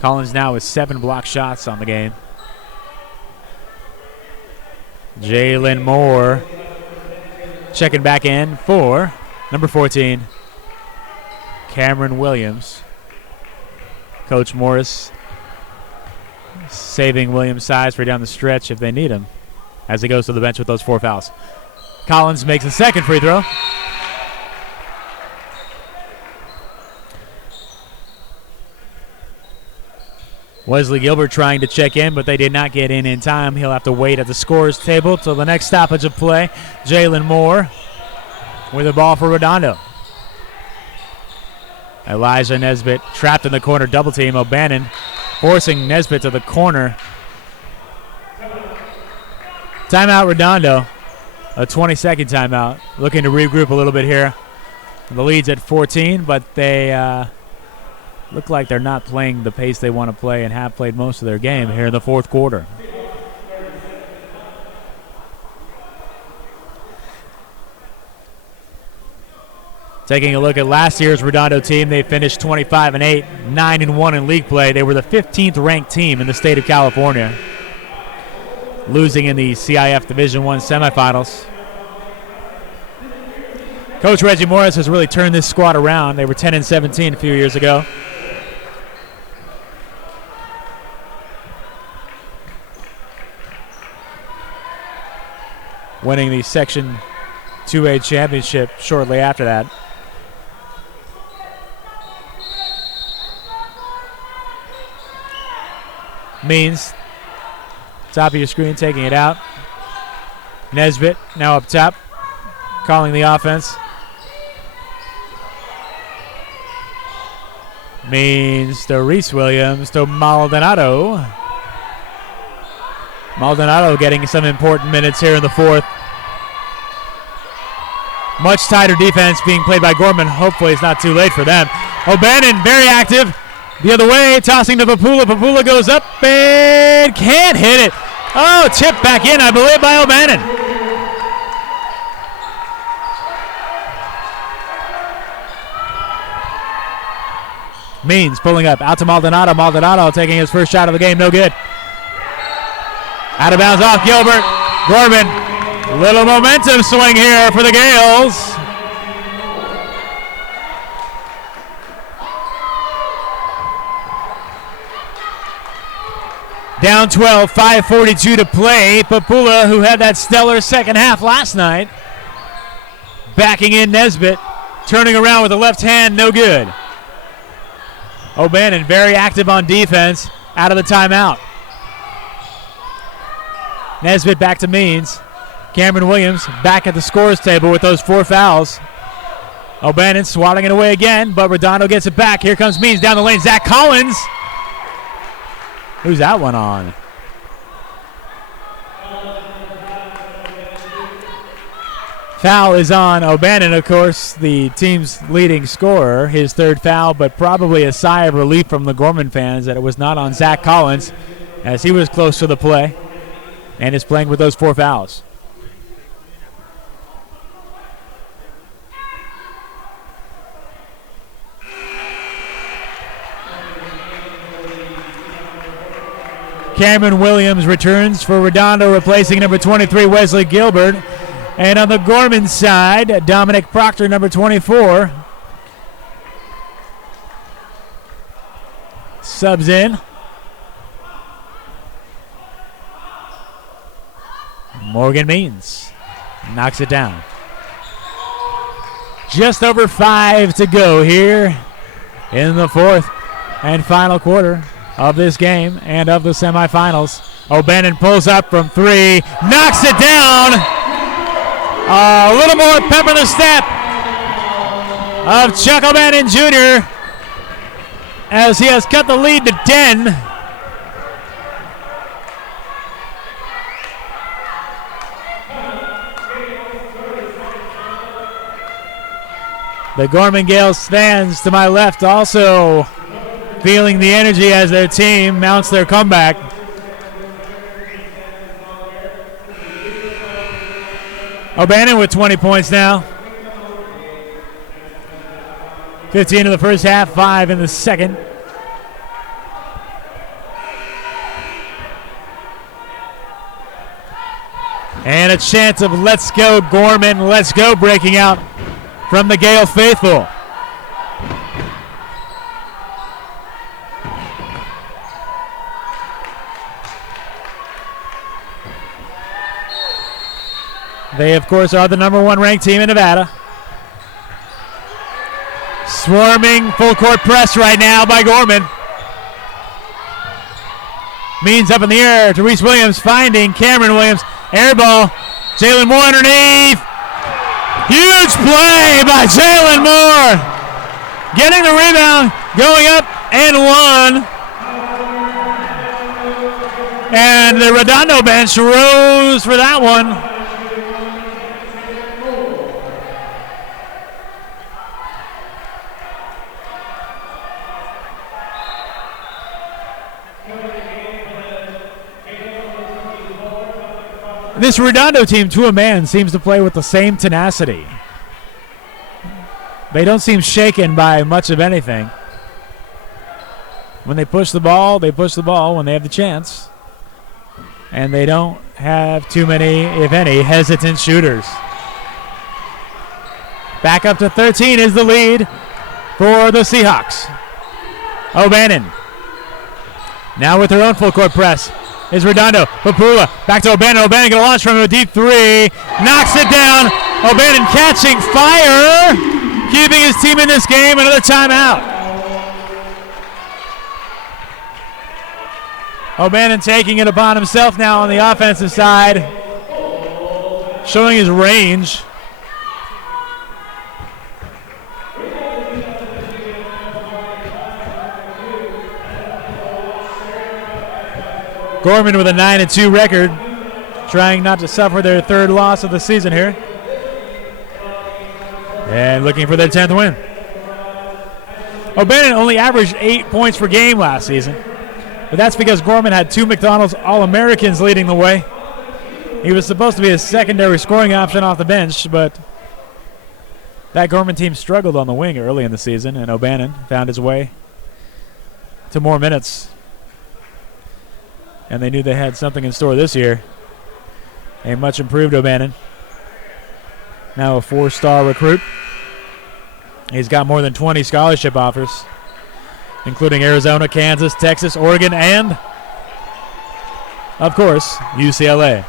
Collins now with 7 block shots on the game. Jalen Moore checking back in for number 14, Cameron Williams. Coach Morris saving Williams' size for down the stretch if they need him as he goes to the bench with those 4 fouls. Collins makes the 2nd free throw. Wesley Gilbert trying to check in, but they did not get in time. He'll have to wait at the scorer's table till the next stoppage of play. Jalen Moore with the ball for Redondo. Elijah Nesbitt trapped in the corner, double team. O'Bannon forcing Nesbitt to the corner. Timeout Redondo, a 20-second timeout. Looking to regroup a little bit here. The lead's at 14, but they look like they're not playing the pace they want to play and have played most of their game here in the 4th quarter. Taking a look at last year's Redondo team, they finished 25-8, 9-1 in league play. They were the 15th ranked team in the state of California, losing in the CIF Division I semifinals. Coach Reggie Morris has really turned this squad around. They were 10-17 a few years ago. Winning the Section 2A championship shortly after that. Means, top of your screen, taking it out. Nesbitt now up top, calling the offense. Means to Ryse Williams, to Maldonado. Maldonado getting some important minutes here in the 4th. Much tighter defense being played by Gorman. Hopefully it's not too late for them. O'Bannon very active. The other way, tossing to Papula. Papula goes up and can't hit it. Oh, tipped back in, I believe, by O'Bannon. Means pulling up, out to Maldonado. Maldonado taking his first shot of the game, no good. Out of bounds off Gilbert. Gorman. Little momentum swing here for the Gales. Down 12, 5:42 to play. Papula, who had that stellar second half last night, backing in Nesbitt, turning around with the left hand, no good. O'Bannon very active on defense, out of the timeout. Nesbitt back to Means. Cameron Williams back at the scorer's table with those 4 fouls. O'Bannon swatting it away again, but Redondo gets it back. Here comes Means down the lane. Zach Collins. Who's that one on? Foul is on O'Bannon, of course, the team's leading scorer. His 3rd foul, but probably a sigh of relief from the Gorman fans that it was not on Zach Collins, as he was close to the play and is playing with those 4 fouls. Cameron Williams returns for Redondo, replacing number 23, Wesley Gilbert. And on the Gorman side, Dominic Proctor, number 24. Subs in. Morgan Means knocks it down. Just over 5 to go here in the 4th and final quarter of this game and of the semifinals. O'Bannon pulls up from 3, knocks it down. A little more pep in the step of Chuck O'Bannon Jr. as he has cut the lead to 10. The Gorman Gales fans to my left also feeling the energy as their team mounts their comeback. O'Bannon with 20 points now. 15 in the first half, 5 in the second. And a chant of "Let's go Gorman, let's go" breaking out from the Gale faithful. They, of course, are the #1 ranked team in Nevada. Swarming full court press right now by Gorman. Means up in the air to Ryse Williams, finding Cameron Williams. Air ball. Jalen Moore underneath. Huge play by Jalen Moore. Getting the rebound, going up and one. And the Redondo bench rose for that one. This Redondo team, to a man, seems to play with the same tenacity. They don't seem shaken by much of anything. When they push the ball when they have the chance. And they don't have too many, if any, hesitant shooters. Back up to 13 is the lead for the Seahawks. O'Bannon. Now with their own full court press is Redondo. Papula back to O'Bannon. O'Bannon going to launch from a deep three. Knocks it down. O'Bannon catching fire. Keeping his team in this game. Another timeout. O'Bannon taking it upon himself now on the offensive side. Showing his range. Gorman with a 9-2 record, trying not to suffer their third loss of the season here. And looking for their 10th win. O'Bannon only averaged 8 points per game last season, but that's because Gorman had 2 McDonald's All-Americans leading the way. He was supposed to be a secondary scoring option off the bench, but that Gorman team struggled on the wing early in the season, and O'Bannon found his way to more minutes. And they knew they had something in store this year. A much improved O'Bannon. Now a 4-star recruit. He's got more than 20 scholarship offers, including Arizona, Kansas, Texas, Oregon, and, of course, UCLA.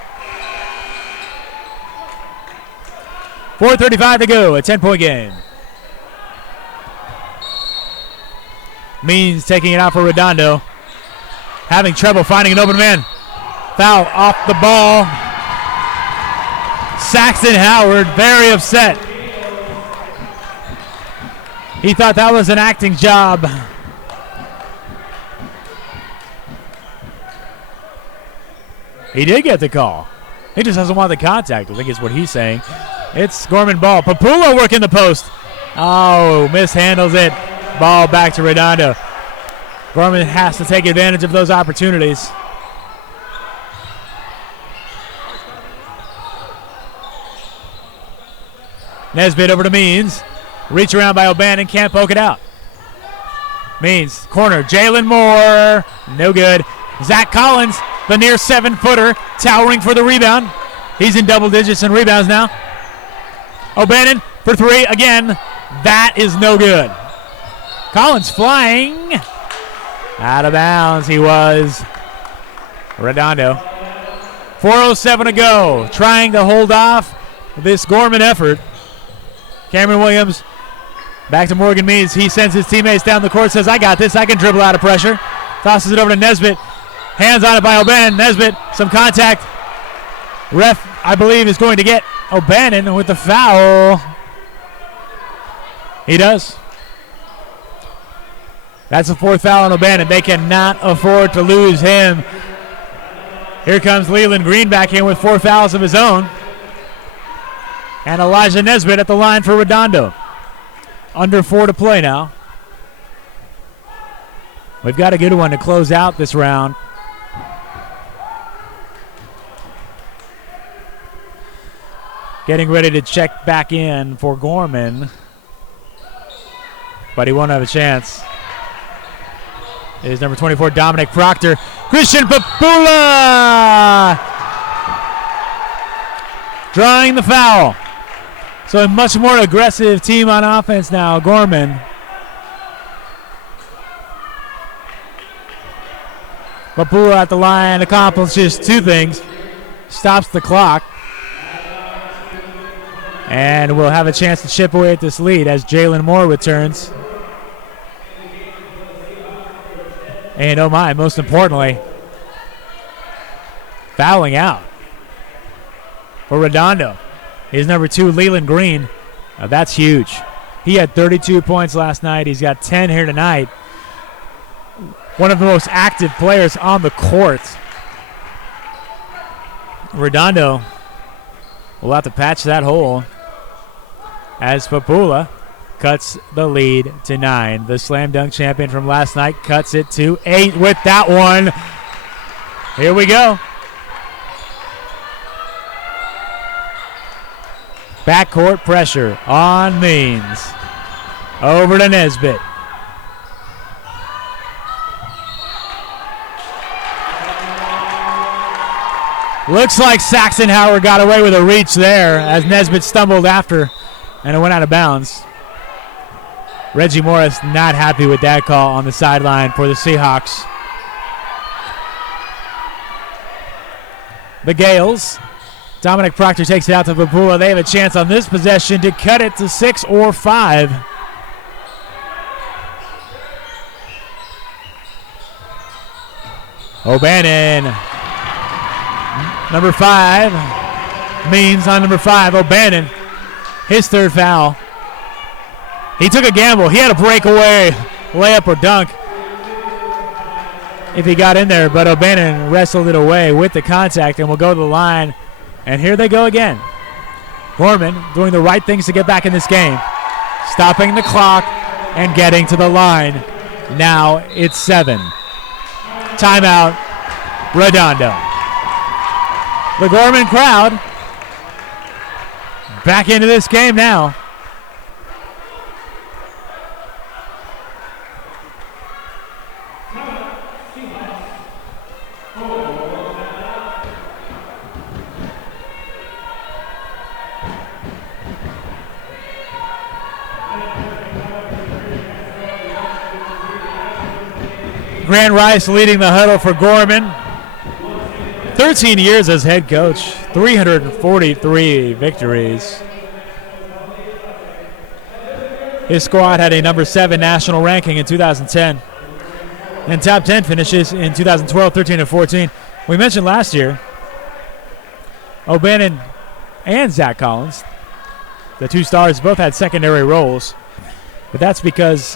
4:35 to go, a 10-point game. Means taking it out for Redondo. Having trouble finding an open man. Foul off the ball. Saxton Howard very upset. He thought that was an acting job. He did get the call. He just doesn't want the contact, I think is what he's saying. It's Gorman ball. Papula working the post. Oh, mishandles it. Ball back to Redondo. Gorman has to take advantage of those opportunities. Nesbitt over to Means. Reach around by O'Bannon, can't poke it out. Means, corner, Jalen Moore, no good. Zach Collins, the near 7-footer, towering for the rebound. He's in double digits in rebounds now. O'Bannon for 3 again. That is no good. Collins flying. Out of bounds he was. Redondo. 4:07 to go. Trying to hold off this Gorman effort. Cameron Williams back to Morgan Means. He sends his teammates down the court, says, I got this. I can dribble out of pressure. Tosses it over to Nesbitt. Hands on it by O'Bannon. Nesbitt, some contact. Ref, I believe, is going to get O'Bannon with the foul. He does. That's the 4th foul on O'Bannon. They cannot afford to lose him. Here comes Leland Green back in with 4 fouls of his own. And Elijah Nesbitt at the line for Redondo. Under 4 to play now. We've got a good one to close out this round. Getting ready to check back in for Gorman, but he won't have a chance. It is number 24, Dominic Proctor. Christian Papula drawing the foul. So a much more aggressive team on offense now, Gorman. Papula at the line accomplishes 2 things. Stops the clock. And we'll have a chance to chip away at this lead as Jalen Moore returns. And oh my, most importantly, fouling out for Redondo is number 2, Leland Green. Now that's huge. He had 32 points last night. He's got 10 here tonight. One of the most active players on the court. Redondo will have to patch that hole as Papula cuts the lead to 9. The slam dunk champion from last night cuts it to 8 with that one. Here we go. Backcourt pressure on Means. Over to Nesbitt. Looks like Saxon Howard got away with a reach there as Nesbitt stumbled after and it went out of bounds. Reggie Morris not happy with that call on the sideline for the Seahawks. The Gales. Dominic Proctor takes it out to Papula. They have a chance on this possession to cut it to 6 or 5. O'Bannon. Number 5. Means on number 5. O'Bannon. His 3rd foul. He took a gamble. He had a breakaway layup or dunk if he got in there, but O'Bannon wrestled it away with the contact and will go to the line. And here they go again. Gorman doing the right things to get back in this game. Stopping the clock and getting to the line. Now it's 7. Timeout, Redondo. The Gorman crowd back into this game now. Grant Ryse leading the huddle for Gorman. 13 years as head coach, 343 victories. His squad had a number 7 national ranking in 2010 and top 10 finishes in 2012, 13, and 14. We mentioned last year, O'Bannon and Zach Collins, the 2 stars, both had secondary roles, but that's because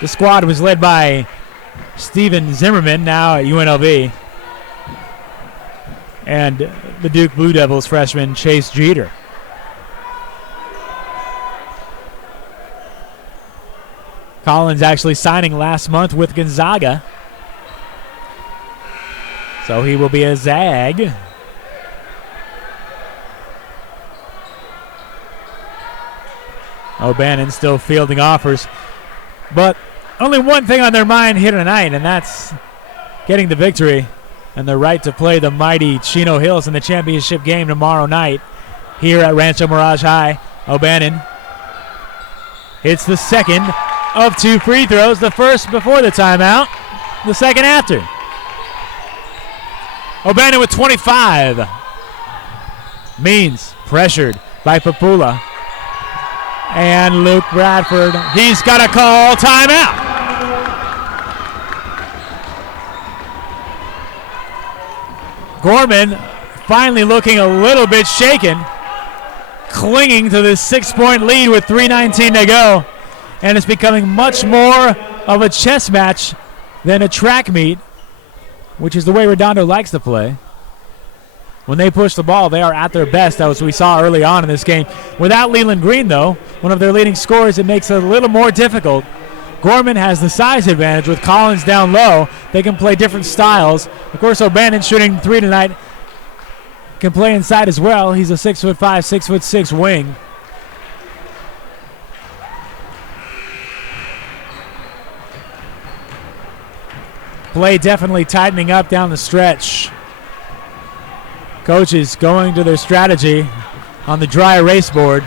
the squad was led by Steven Zimmerman, now at UNLV, and the Duke Blue Devils freshman Chase Jeter. Collins actually signing last month with Gonzaga, so he will be a Zag. O'Bannon still fielding offers, but only one thing on their mind here tonight, and that's getting the victory and the right to play the mighty Chino Hills in the championship game tomorrow night here at Rancho Mirage High. O'Bannon hits the second of 2 free throws, the first before the timeout, the second after. O'Bannon with 25. Means pressured by Papula. And Luke Bradford, he's got a call timeout. Gorman finally looking a little bit shaken, clinging to this 6-point lead with 3:19 to go. And it's becoming much more of a chess match than a track meet, which is the way Redondo likes to play. when they push the ball, they are at their best, as we saw early on in this game. Without Leland Green, though, one of their leading scorers, it makes it a little more difficult. Gorman has the size advantage with Collins down low. They can play different styles. Of course, O'Bannon shooting 3 tonight can play inside as well. He's a 6'5", 6'6" wing. Play definitely tightening up down the stretch. Coaches going to their strategy on the dry erase board.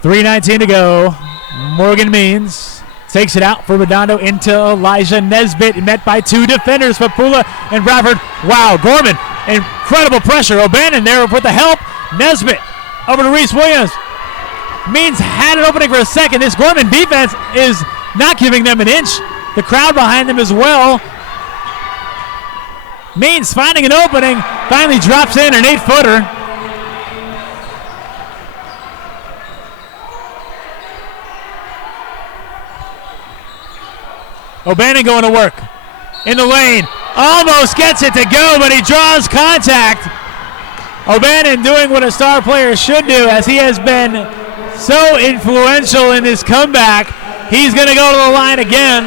.3:19 to go. Morgan Means takes it out for Redondo into Elijah Nesbitt, met by 2 defenders, Papula and Bradford. Wow, Gorman, incredible pressure. O'Bannon there with the help. Nesbitt over to Ryse Williams. Means had an opening for a second. This Gorman defense is not giving them an inch. The crowd behind them as well. Means finding an opening, finally drops in an 8-footer. O'Bannon going to work in the lane. Almost gets it to go, but he draws contact. O'Bannon doing what a star player should do, as he has been so influential in this comeback. He's going to go to the line again.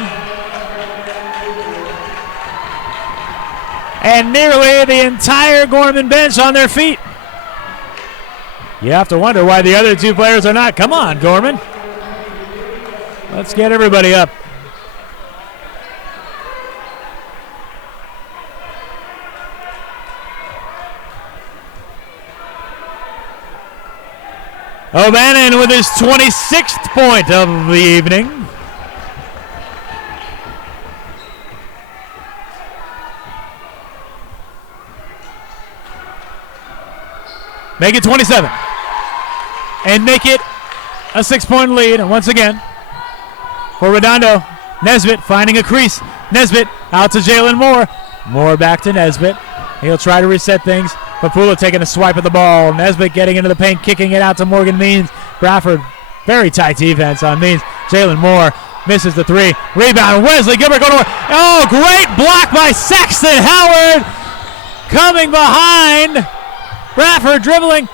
And nearly the entire Gorman bench on their feet. You have to wonder why the other 2 players are not. Come on, Gorman. Let's get everybody up. O'Bannon with his 26th point of the evening. Make it 27. And make it a 6-point lead. And once again, for Redondo, Nesbitt finding a crease. Nesbitt out to Jalen Moore. Moore back to Nesbitt. He'll try to reset things. Papula taking a swipe at the ball. Nesbitt getting into the paint, kicking it out to Morgan Means. Bradford, very tight defense on Means. Jalen Moore misses the 3. Rebound, Wesley Gilbert going to work. Oh, great block by Sexton Howard. Coming behind. Bradford dribbling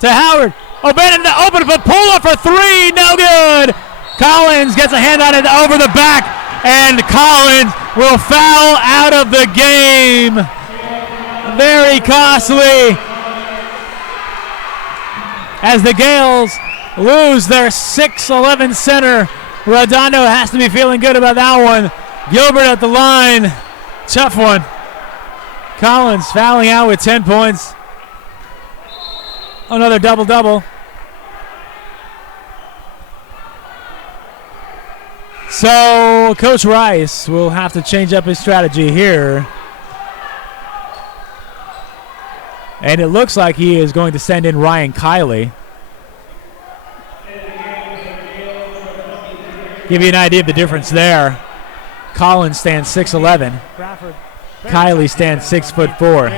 to Howard. O'Bannon to open, Papula for 3. No good. Collins gets a hand on it over the back. And Collins will foul out of the game. Very costly, as the Gales lose their 6'11" center. Redondo has to be feeling good about that one. Gilbert at the line. Tough one. Collins fouling out with 10 points. Another double-double. So Coach Ryse will have to change up his strategy here. And it looks like he is going to send in Ryan Kiley. Give you an idea of the difference there. Collins stands 6'11". Kiley stands 6'4".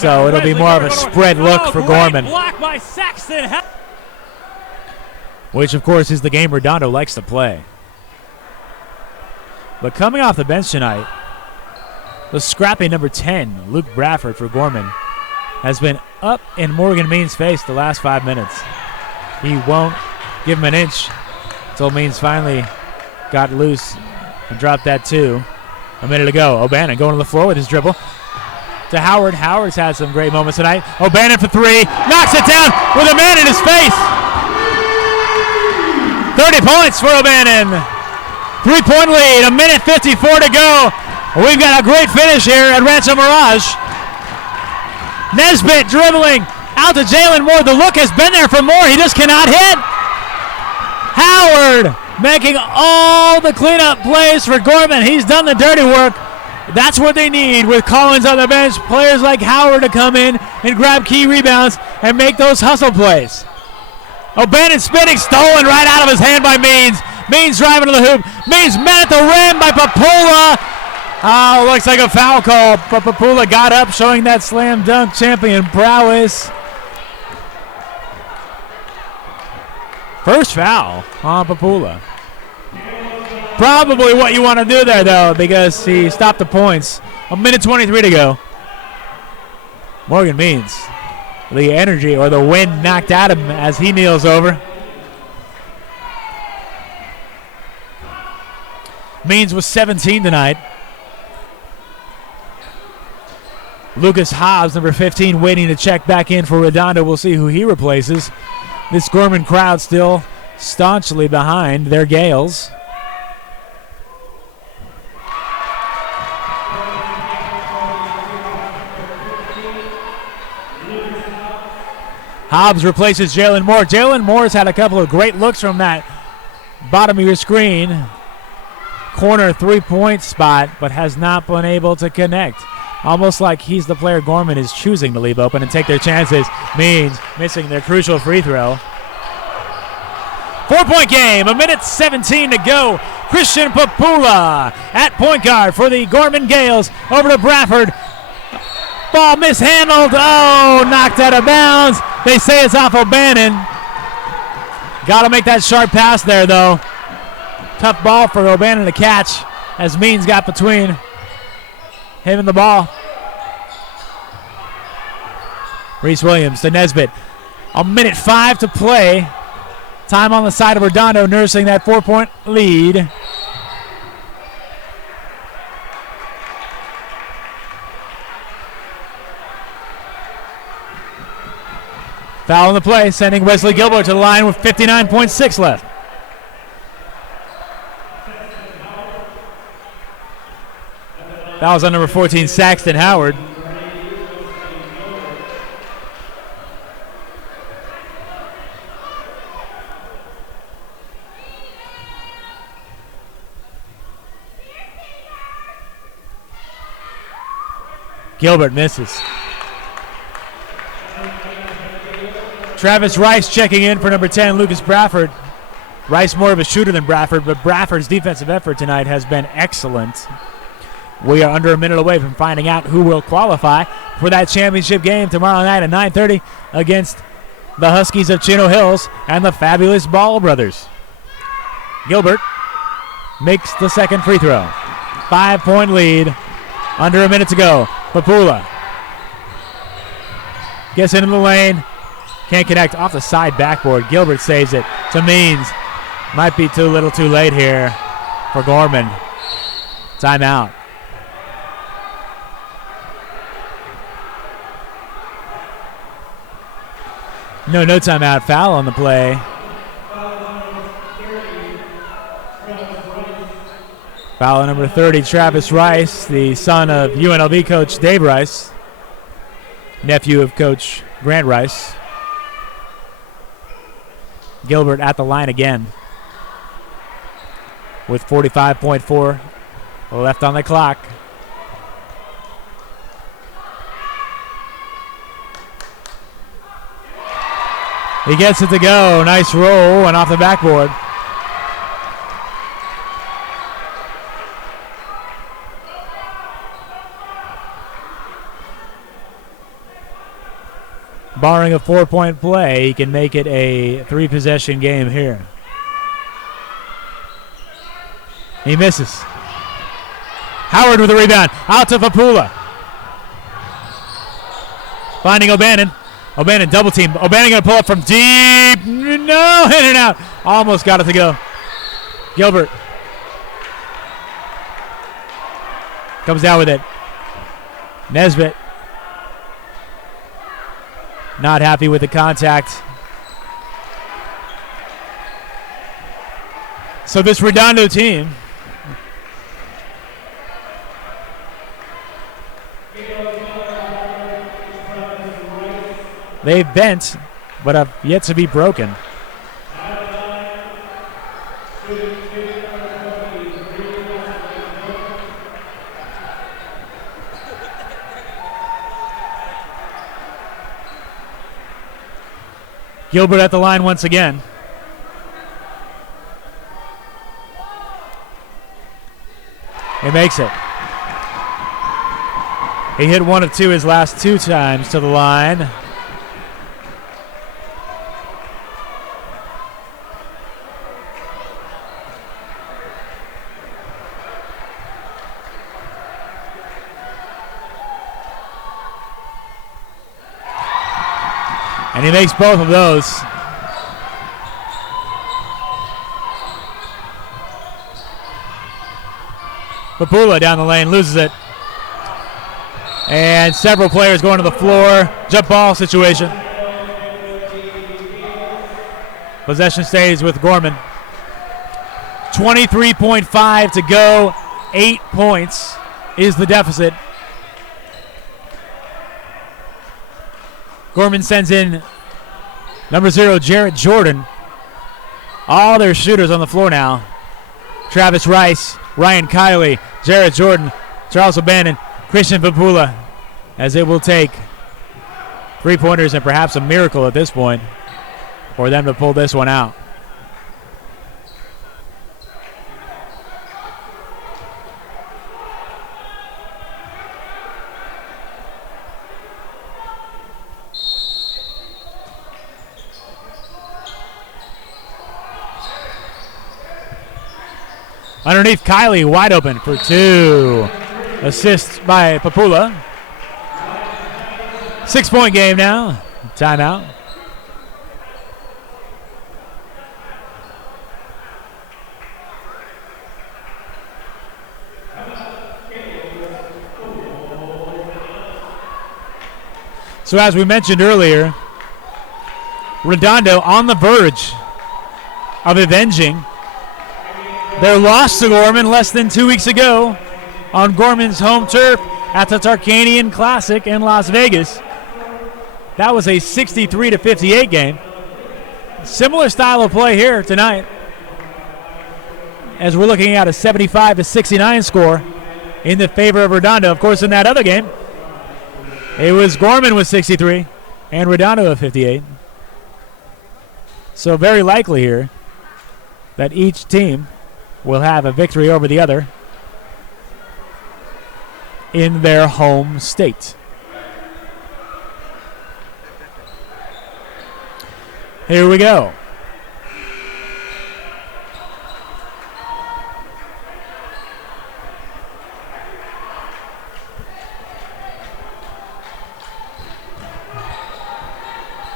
So it'll be more of a spread look for Gorman. Which, of course, is the game Redondo likes to play. But coming off the bench tonight, the scrappy number 10, Luke Bradford for Gorman, has been up in Morgan Means' face the last 5 minutes. He won't give him an inch until Means finally got loose and dropped that 2 a minute ago. O'Bannon going to the floor with his dribble to Howard. Howard's had some great moments tonight. O'Bannon for 3, knocks it down with a man in his face. 30 points for O'Bannon. 3-point lead, a minute 54 to go. We've got a great finish here at Rancho Mirage. Nesbitt dribbling out to Jalen Moore. The look has been there for Moore. He just cannot hit. Howard making all the cleanup plays for Gorman. He's done the dirty work. That's what they need with Collins on the bench. Players like Howard to come in and grab key rebounds and make those hustle plays. O'Bannon spinning, stolen right out of his hand by Means. Means driving to the hoop. Means met at the rim by Papula. Oh, looks like a foul call, but Papula got up, showing that slam dunk champion prowess. First foul on Papula. Probably what you want to do there, though, because he stopped the points. 1:23 to go. Morgan Means, the energy or the wind knocked at him as he kneels over. Means was 17 tonight. Lucas Hobbs, number 15, waiting to check back in for Redondo. We'll see who he replaces. This Gorman crowd still staunchly behind their Gales. Hobbs replaces Jalen Moore. Jalen Moore's had a couple of great looks from that bottom of your screen corner three-point spot, but has not been able to connect. Almost like he's the player Gorman is choosing to leave open and take their chances. Means missing their crucial free throw. 4-point game, 1:17 to go. Christian Papula at point guard for the Gorman Gales. Over to Bradford. Ball mishandled. Oh, knocked out of bounds. They say it's off O'Bannon. Got to make that sharp pass there, though. Tough ball for O'Bannon to catch as Means got between him and the ball. Ryse Williams to Nesbitt. 1:05 to play. Time on the side of Redondo, nursing that 4-point lead. Foul on the play, sending Wesley Gilbert to the line with 59.6 left. That was on number 14, Saxton Howard. Gilbert misses. Travis Ryse checking in for number 10, Lucas Bradford. Ryse more of a shooter than Bradford, but Bradford's defensive effort tonight has been excellent. We are under a minute away from finding out who will qualify for that championship game tomorrow night at 9:30 against the Huskies of Chino Hills and the fabulous Ball brothers. Gilbert makes the second free throw. 5-point lead. Under a minute to go. Papula gets into the lane. Can't connect off the side backboard. Gilbert saves it to Means. Might be too little too late here for Gorman. Timeout. No timeout. Foul on the play. Foul number 30, Travis Ryse, the son of UNLV coach Dave Ryse, nephew of Coach Grant Ryse. Gilbert at the line again with 45.4 left on the clock. He gets it to go. Nice roll and off the backboard. Barring a 4-point play, he can make it a 3-possession game here. He misses. Howard with the rebound. Out to Papula. Finding O'Bannon. O'Bannon double team. O'Bannon going to pull up from deep. No, in and out. Almost got it to go. Gilbert comes down with it. Nesbitt. Not happy with the contact. So this Redondo team they've bent, but have yet to be broken. Gilbert at the line once again. He makes it. He hit 1 of 2 his last 2 times to the line. And he makes both of those. Papula down the lane, loses it. And several players going to the floor. Jump ball situation. Possession stays with Gorman. 23.5 to go. 8 points is the deficit. Gorman sends in number 0, Jarrett Jordan. All their shooters on the floor now. Travis Ryse, Ryan Kiley, Jarrett Jordan, Charles O'Bannon, Christian Papula, as it will take 3-pointers and perhaps a miracle at this point for them to pull this one out. Underneath Kiley, wide open for 2. Assists by Papula. 6-point game now. Timeout. So as we mentioned earlier, Redondo on the verge of avenging their loss to Gorman less than 2 weeks ago on Gorman's home turf at the Tarkanian Classic in Las Vegas. That was a 63-58 game. Similar style of play here tonight, as we're looking at a 75-69 score in the favor of Redondo. Of course, in that other game, it was Gorman with 63 and Redondo with 58. So very likely here that each team will have a victory over the other in their home state. Here we go.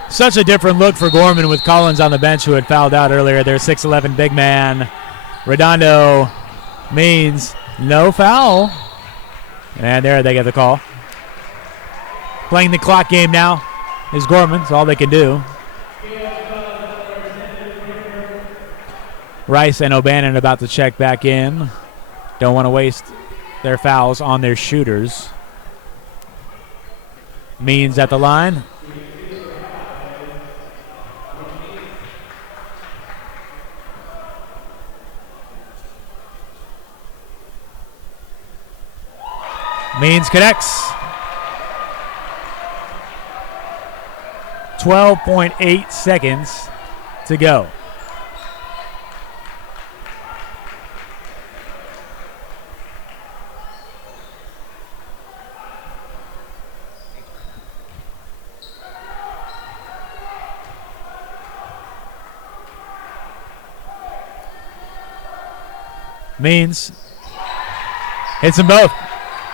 Such a different look for Gorman with Collins on the bench, who had fouled out earlier. Their 6'11" big man. Redondo means no foul. And there they get the call. Playing the clock game now is Gorman. That's all they can do. Ryse and O'Bannon about to check back in. Don't want to waste their fouls on their shooters. Means at the line. Means connects. 12.8 seconds to go. Means hits them both.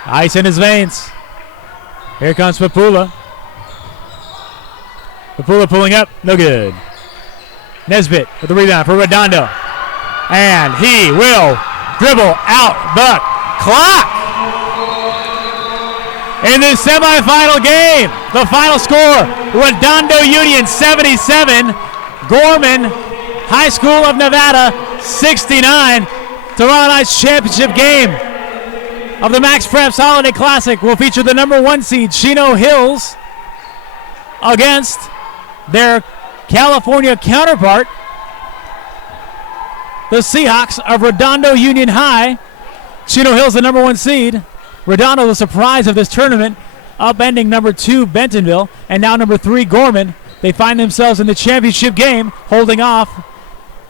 Ice in his veins. Here comes Papula. Papula pulling up. No good. Nesbitt with the rebound for Redondo. And he will dribble out the clock. In this semifinal game, the final score, Redondo Union 77, Gorman High School of Nevada 69. Tomorrow night's championship game of the Max Preps Holiday Classic will feature the number 1 seed, Chino Hills, against their California counterpart, the Seahawks of Redondo Union High. Chino Hills, the number 1 seed. Redondo, the surprise of this tournament, upending number 2 Bentonville, and now number 3 Gorman. They find themselves in the championship game, holding off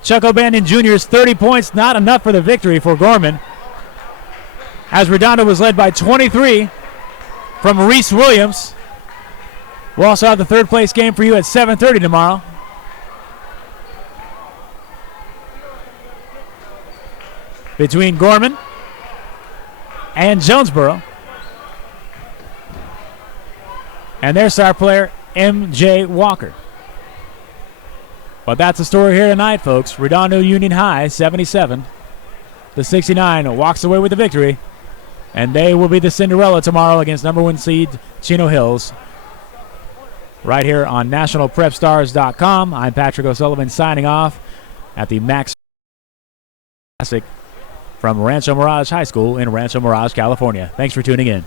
Chuck O'Bannon Jr.'s 30 points, not enough for the victory for Gorman, as Redondo was led by 23 from Ryse Williams. We'll also have the third place game for you at 7:30 tomorrow. Between Gorman and Jonesboro. And their star player, M.J. Walker. But that's the story here tonight, folks. Redondo Union High, 77-69, walks away with the victory. And they will be the Cinderella tomorrow against number 1 seed Chino Hills. Right here on NationalPrepStars.com. I'm Patrick O'Sullivan signing off at the Max Classic from Rancho Mirage High School in Rancho Mirage, California. Thanks for tuning in.